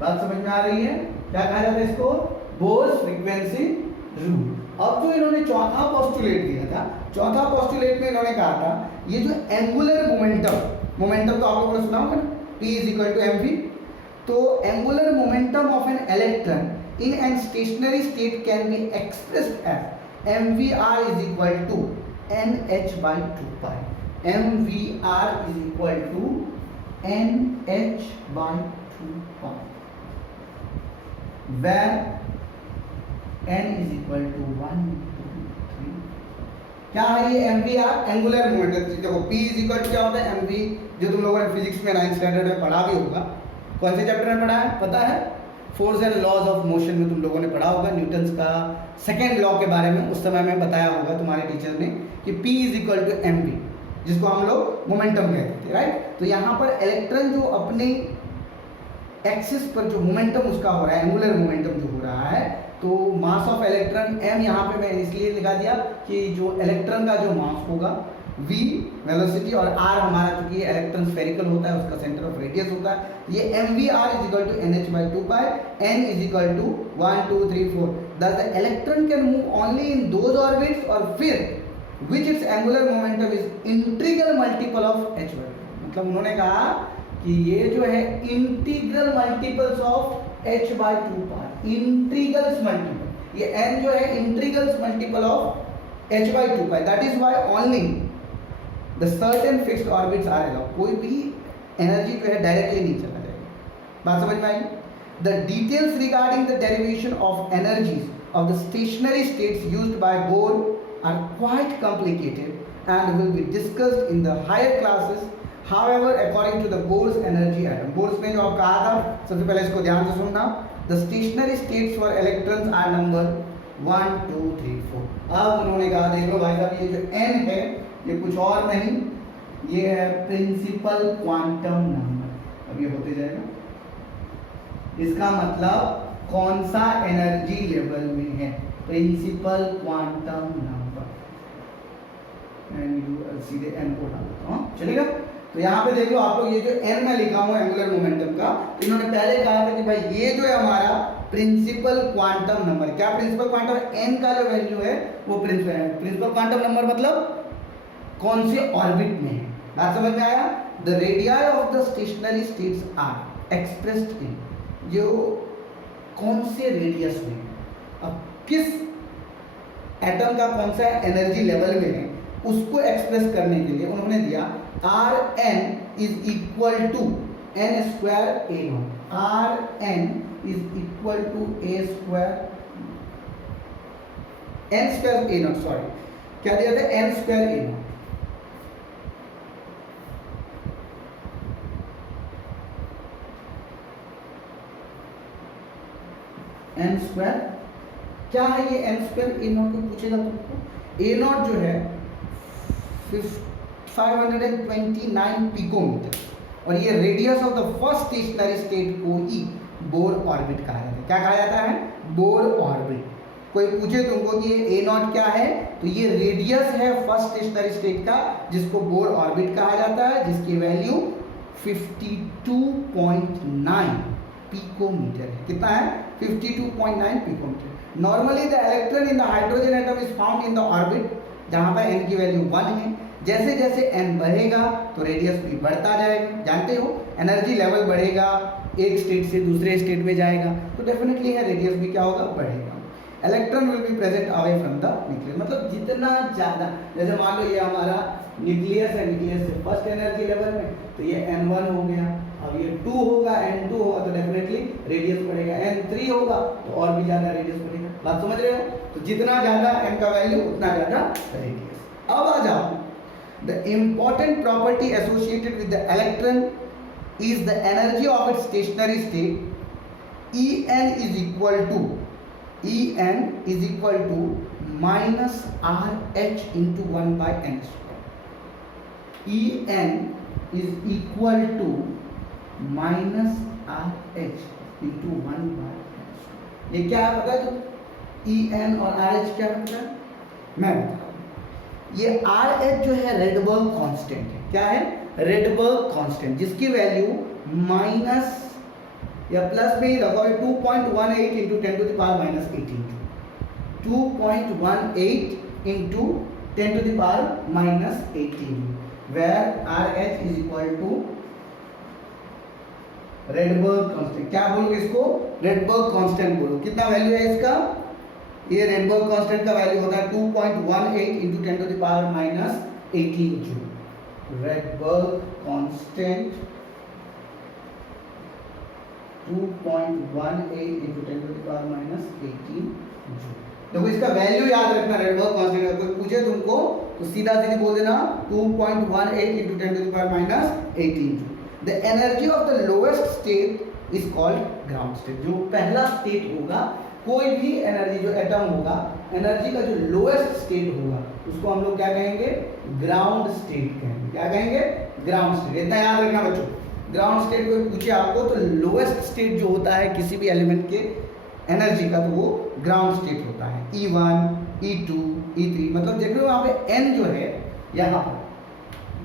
बात समझ में आ रही है? क्या कहा जाता है इसको? Bohr's frequency rule. अब जो इन्होंने चौथा पोस्टुलेट दिया था, चौथा पोस्टुलेट में इन्होंने कहा था ये जो एंगुलर मोमेंटम तो आप लोगों ने सुना होगा ना, P is equal to mv। तो angular momentum of an electron in an stationary state can be expressed as mvr is equal to nh by 2 pi. mvr is equal to nh by 2 pi where n is equal to 1 2 3। क्या है ये mvr? Angular momentum. देखो p is equal to क्या होता है mv, जो तुम लोगों ने फिजिक्स में 9th स्टैंडर्ड में पढ़ा भी होगा। कौन से चैप्टर में पढ़ा है पता है? Force and laws of motion में तुम लोगों ने पढ़ा होगा, न्यूटन्स का सेकेंड लॉ के बारे में उस समय में बताया होगा तुम्हारे टीचर ने कि p is equal to mv, जिसको हम लोग मोमेंटम कहते थे, राइट। तो यहाँ पर इलेक्ट्रॉन जो अपने एक्सिस पर जो मोमेंटम उसका हो रहा है, एंगुलर मोमेंटम जो हो रहा है, तो मास ऑफ इलेक्ट्रॉन m यहाँ पे मैं इसलिए लिखा दिया कि जो इलेक्ट्रॉन का जो मास होगा v वेलोसिटी और r हमारा चूंकि इलेक्ट्रॉन स्फेरिकल होता है उसका सेंटर ऑफ रेडियस होता है, ये mvr is equal to nh/2 pi n is equal to 1 2 3 4। Thus the electron can move only in those orbits और फिर which its angular momentum is integral multiple of h/2। मतलब उन्होंने कहा कि ये जो है integral multiples of h/2 pi, integrals multiple, ये n जो है integrals multiple of h/2 pi. That is why only the certain fixed orbits are allowed. कोई भी एनर्जी जो है डायरेक्टली नहीं चला जाएगा। बात समझ में आई? The details regarding the derivation of energies of the stationary states used by Bohr are quite complicated and will be discussed in the higher classes. However, according to the Bohr's energy atom, Bohr's ने जो आप कहा था, सबसे पहले इसको ध्यान से सुनना। The stationary states for electrons are number 1 2 3 4। अब उन्होंने कहा देख लो भाई साहब, ये जो n है ये कुछ और नहीं, ये है प्रिंसिपल क्वांटम नंबर। अब ये होते जाएगा, इसका मतलब कौन सा एनर्जी लेवल में है, प्रिंसिपल क्वांटम नंबर। एंड सीधे n को डाल देता हूँ, चलेगा? तो यहाँ पे देख लो आप लोग, ये जो n में लिखा हुआ है एंगुलर मोमेंटम का, तो इन्होंने पहले कहा था कि भाई ये जो है हमारा प्रिंसिपल क्वांटम नंबर। क्या प्रिंसिपल क्वांटम, n का जो वैल्यू है वो प्रिंसिपल क्वांटम नंबर मतलब कौन से ऑर्बिट में है। बात समझ में आया? The radii of the stationary states are expressed in, जो कौन से रेडियस में, अब किस एटम का कौन सा एनर्जी लेवल में है उसको एक्सप्रेस करने के लिए उन्होंने दिया Rn is equal to n square a nought. Rn is equal to a square n square a nought, sorry क्या दिया था, n square a nought. n square क्या है ये n स्क्वायर a नॉट को पूछेगा तुमको। a नॉट जो है 529 पिकोमीटर और ये radius of the first stationery state को ही बोर ऑर्बिट कहा जाता है। क्या कहा जाता है? Bohr orbit. कोई पूछे तुमको कि ये a नॉट क्या है, तो ये रेडियस है फर्स्ट स्टेशनरी स्टेट का जिसको बोर ऑर्बिट कहा जाता है, जिसकी वैल्यू 52.9 पिकोमीटर है। कितना है? 52.9 picometre. Normally the electron in the hydrogen atom is found in the orbit, जहां पर n की वैल्यू 1 है। जैसे जैसे n बढ़ेगा तो रेडियस भी बढ़ता जाएगा। जानते हो एनर्जी लेवल बढ़ेगा, एक स्टेट से दूसरे स्टेट में जाएगा तो डेफिनेटली है रेडियस भी क्या होगा, बढ़ेगा। Electron will be present away from the nucleus, मतलब जितना ज़्यादा, जैसे मान लो ये हमारा न्यूक्लियस है, न्यूक्लियस से फर्स्ट एनर्जी लेवल में, तो ये n1 हो गया। अब ये 2 होगा, n2 होगा तो डेफिनेटली रेडियस बढ़ेगा, n3 होगा तो और भी ज़्यादा रेडियस बढ़ेगा। बात समझ रहे हो? तो जितना ज़्यादा n का वैल्यू उतना ज़्यादा रेडियस। अब आ जाओ, the important property associated with the electron is the energy of its stationary state. En is equal to minus RH into 1/n²। En is equal to minus RH into 1/n²। ये क्या है पता है तुम? En और RH क्या होता है मैं बताऊँ। ये RH जो है रेडबर्ग कांस्टेंट है। क्या है? रेडबर्ग कांस्टेंट, जिसकी वैल्यू माइनस या प्लस में ही रखो 2.18 into 10⁻⁻18, 2.18 into 10⁻⁻18, where RH is equal to Rydberg constant. क्या बोलोगे इसको? रेडबर्ग कांस्टेंट बोलो। कितना वैल्यू है इसका? ये रेडबर्ग कांस्टेंट का वैल्यू होता है 2.18 into 10⁻⁻18 joule. Rydberg constant 2.18 into 10⁻⁻18 joule. देखो इसका वैल्यू याद रखना रेडबर्ग कांस्टेंट का। कोई पूछे तुमको तो सीधा सीधी बोल देना 2.18 into 10⁻⁻18 joule. The energy of the lowest state is called ground state. जो पहला स्टेट होगा, कोई भी एनर्जी जो एटम होगा, एनर्जी का जो लोएस्ट स्टेट होगा उसको हम लोग क्या कहेंगे? ग्राउंड स्टेट कहेंगे। क्या कहेंगे? Ground state. इतना याद रखना बच्चों। ग्राउंड स्टेट कोई पूछे आपको तो लोएस्ट स्टेट जो होता है किसी भी एलिमेंट के एनर्जी का, तो वो ग्राउंड स्टेट होता है। E1, E2, E3, मतलब देख रहे हो वहाँ पे n जो है यहाँ पर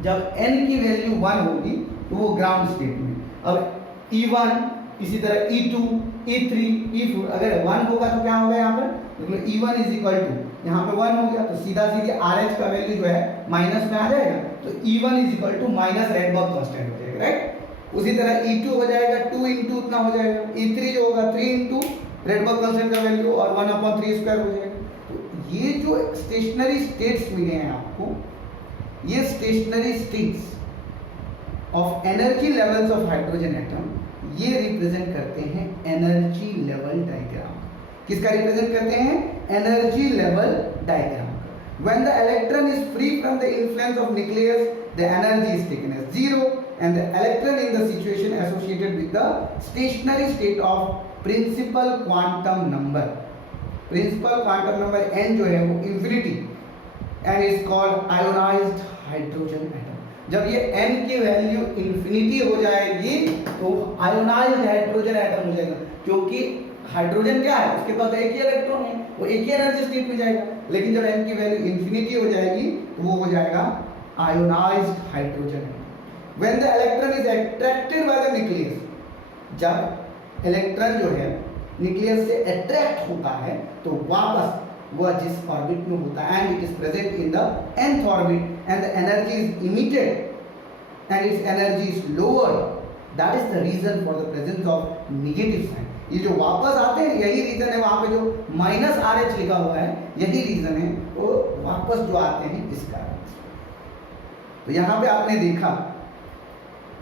जब n की वैल्यू 1 होगी तो वो ग्राउंड स्टेट में। अब E1 इसी तरह E2, E3, E4 अगर 1 होगा तो क्या होगा यहाँ पर, मतलब E1 इज इक्वल टू यहाँ पे 1 हो गया तो सीधा सीधी RH का वैल्यू जो है माइनस में आ जाएगा, तो E1 is equal to minus Rydberg constant हो जाएगा, राइट। उसी तरह E2 हो जाएगा 2 इंटू उतना हो जाएगा, E3 जो होगा 3 इंटू रेडबर्ग कांस्टेंट का वैल्यू और 1/3 स्क्वायर हो जाएगा। तो ये जो स्टेशनरी स्टेट्स मिले हैं आपको, ये stationery states of energy levels of hydrogen atom, ये रिप्रेजेंट करते हैं एनर्जी लेवल डायग्राम। किसका रिप्रेजेंट करते हैं, energy level diagram. When the electron is free from the influence of nucleus, the energy is taken as 0 and the electron in the situation associated with the stationary state of principal quantum number, principal quantum number n जो है वो infinity and is called ionized hydrogen atom। जब ये n की value infinity हो जाएगी तो ionised hydrogen atom हो जाएगा, क्योंकि हाइड्रोजन क्या है, उसके पास एक ही इलेक्ट्रॉन है, वो एक ही एनर्जी स्टेट में जाएगा। लेकिन जब n की वैल्यू इंफिनिटी हो जाएगी तो वो हो जाएगा ionised hydrogen atom. When the electron is attracted by the nucleus, जब इलेक्ट्रॉन जो है न्यूक्लियस से अट्रैक्ट होता है तो वापस वह जिस ऑर्बिट में होता है and it is present in the nth orbit and the energy is emitted and its energy is lower, that is the reason for the presence of negative sign. ये जो वापस आते हैं यही रीजन है, वहां पे जो माइनस RH लिखा हुआ है यही रीजन है वो वापस जो आते हैं इस कारण। तो यहाँ पे आपने देखा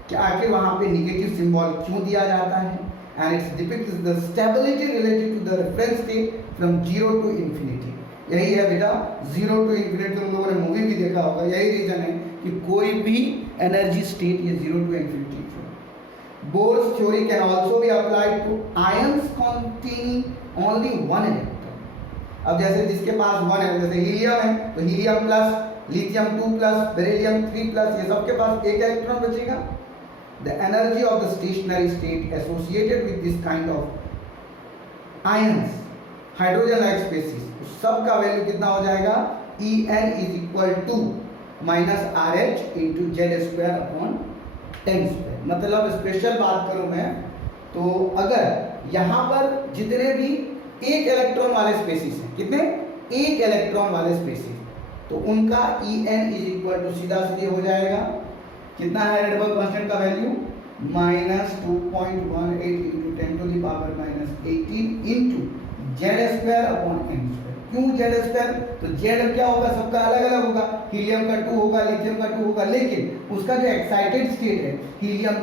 कि आखिर वहां पे नेगेटिव सिंबल क्यों दिया जाता है, and it depicts the stability related to the reference state from 0 to infinity। यही है बेटा 0 to infinity, तुम लोगों ने मूवी भी देखा होगा, यही रीजन है कि कोई भी एनर्जी स्टेट ये 0 to infinity। Bohr's theory can also be applied to ions containing only one electron। अब जैसे जिसके पास 1 है, जैसे हीलियम है तो helium plus, lithium 2 plus, beryllium 3 plus, ये सबके पास एक इलेक्ट्रॉन बचेगा। The energy of the stationary state associated with this kind of ions, hydrogen like species, सब का वैल्यू कितना हो जाएगा, En is equal to minus RH into Z square upon 10 square। मतलब स्पेशल बात करूं मैं तो अगर यहाँ पर जितने भी एक इलेक्ट्रॉन वाले स्पेसीज हैं, कितने, एक इलेक्ट्रॉन वाले स्पेसीज, तो उनका En is equal to सीधा सीधे हो जाएगा, कितना है रेडबर्ग कांस्टेंट का value, -2.18 into 10 to the power -18 into Z square upon n square. क्यों जेड स्क्वायर, तो जेड क्या होगा, सबका अलग अलग होगा, हीलियम का 2 होगा, लिथियम का 2 होगा, लेकिन उसका जो एक्साइटेड स्टेट है helium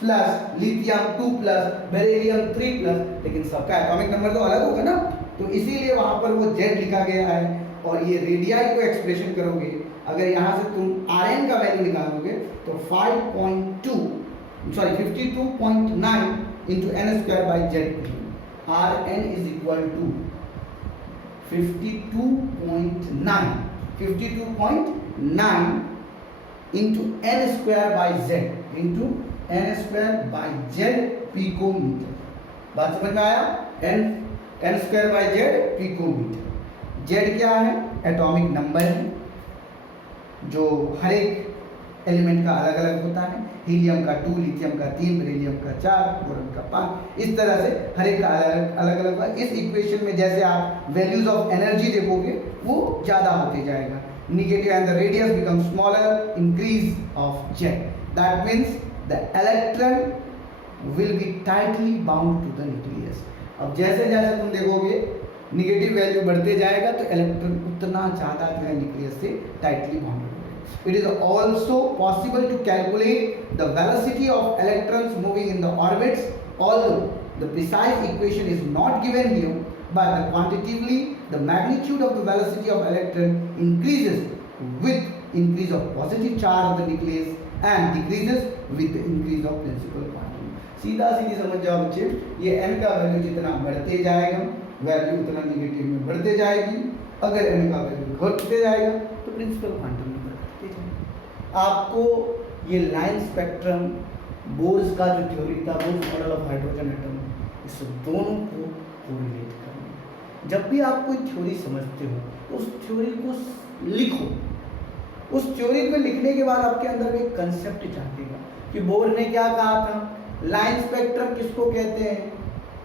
plus, lithium 2 plus, beryllium 3 plus, लेकिन सबका एटॉमिक नंबर तो अलग होगा ना, तो इसीलिए वहां पर वो जेड लिखा गया है। और ये रेडियाई को एक्सप्रेशन करोगे, अगर यहाँ से तुम Rn का वैल्यू निकालोगे तो 52.9 into n square by Z. Rn is equal to 52.9 into n square by Z into n square by Z picometre. बात समझ में आया, n square by Z picometre. Z क्या है, एटॉमिक नंबर है जो हर एक एलिमेंट का अलग अलग होता है, हीलियम का 2, लिथियम का 3, बेरिलियम का 4, बोरॉन का 5, इस तरह से हर एक का अलग अलग होगा। इस इक्वेशन में जैसे आप वैल्यूज ऑफ एनर्जी देखोगे वो ज़्यादा होते जाएगा, negative and the radius become smaller, increase of Z, that means the electron will be tightly bound to the nucleus. अब जैसे जैसे तुम देखोगे नेगेटिव वैल्यू बढ़ते जाएगा तो इलेक्ट्रॉन उतना ज़्यादा जो है न्यूक्लियस से टाइटली बाउंड होगा। It is also possible to calculate the velocity of electrons moving in the orbits, although the precise equation is not given here, but quantitatively the magnitude of the velocity of electron increases with increase of positive charge of the nucleus and decreases with the increase of principal quantum। सीधा सीधी समझ जाओ बच्चे, ये n का value जितना बढ़ते जाएगा value उतना निगेटिव में बढ़ते जाएगी, अगर n का वैल्यू घटते जाएगा तो प्रिंसिपल क्वांटम नंबर घटते जाएगा। आपको ये लाइन स्पेक्ट्रम, बोर्स का जो थ्योरी था, Bohr's model of hydrogen atom, इस दोनों को कोरिलेट करना है। जब भी आप कोई थ्योरी समझते हो तो उस थ्योरी को लिखो, उस थ्योरी को लिखने के बाद आपके अंदर में एक कंसेप्ट झांकेगा कि बोर ने क्या कहा था, लाइन स्पेक्ट्रम किसको कहते हैं,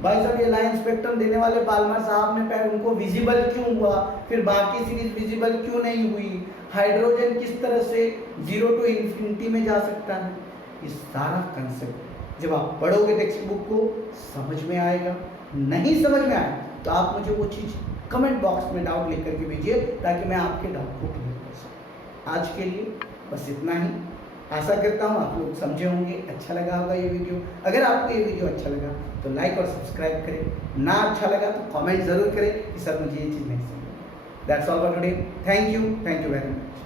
भाई साहब ये लाइन स्पेक्ट्रम देने वाले पाल्मर साहब ने पहले उनको विजिबल क्यों हुआ, फिर बाकी सीरीज विजिबल क्यों नहीं हुई, हाइड्रोजन किस तरह से 0 to इन्फिनिटी में जा सकता है। ये सारा कंसेप्ट जब आप पढ़ोगे टेक्स्ट बुक को समझ में आएगा। नहीं समझ में आए तो आप मुझे वो चीज़ कमेंट बॉक्स में डाउट लिख करके भेजिए ताकि मैं आपके डाउट को क्लियर कर सकूँ। आज के लिए बस इतना ही। आशा करता हूँ आप लोग समझे होंगे, अच्छा लगा होगा ये वीडियो। अगर आपको ये वीडियो अच्छा लगा तो लाइक और सब्सक्राइब करें, ना अच्छा लगा तो कमेंट ज़रूर करें कि सर मुझे ये चीज़ नहीं समझ। That's all for today. Thank you very much.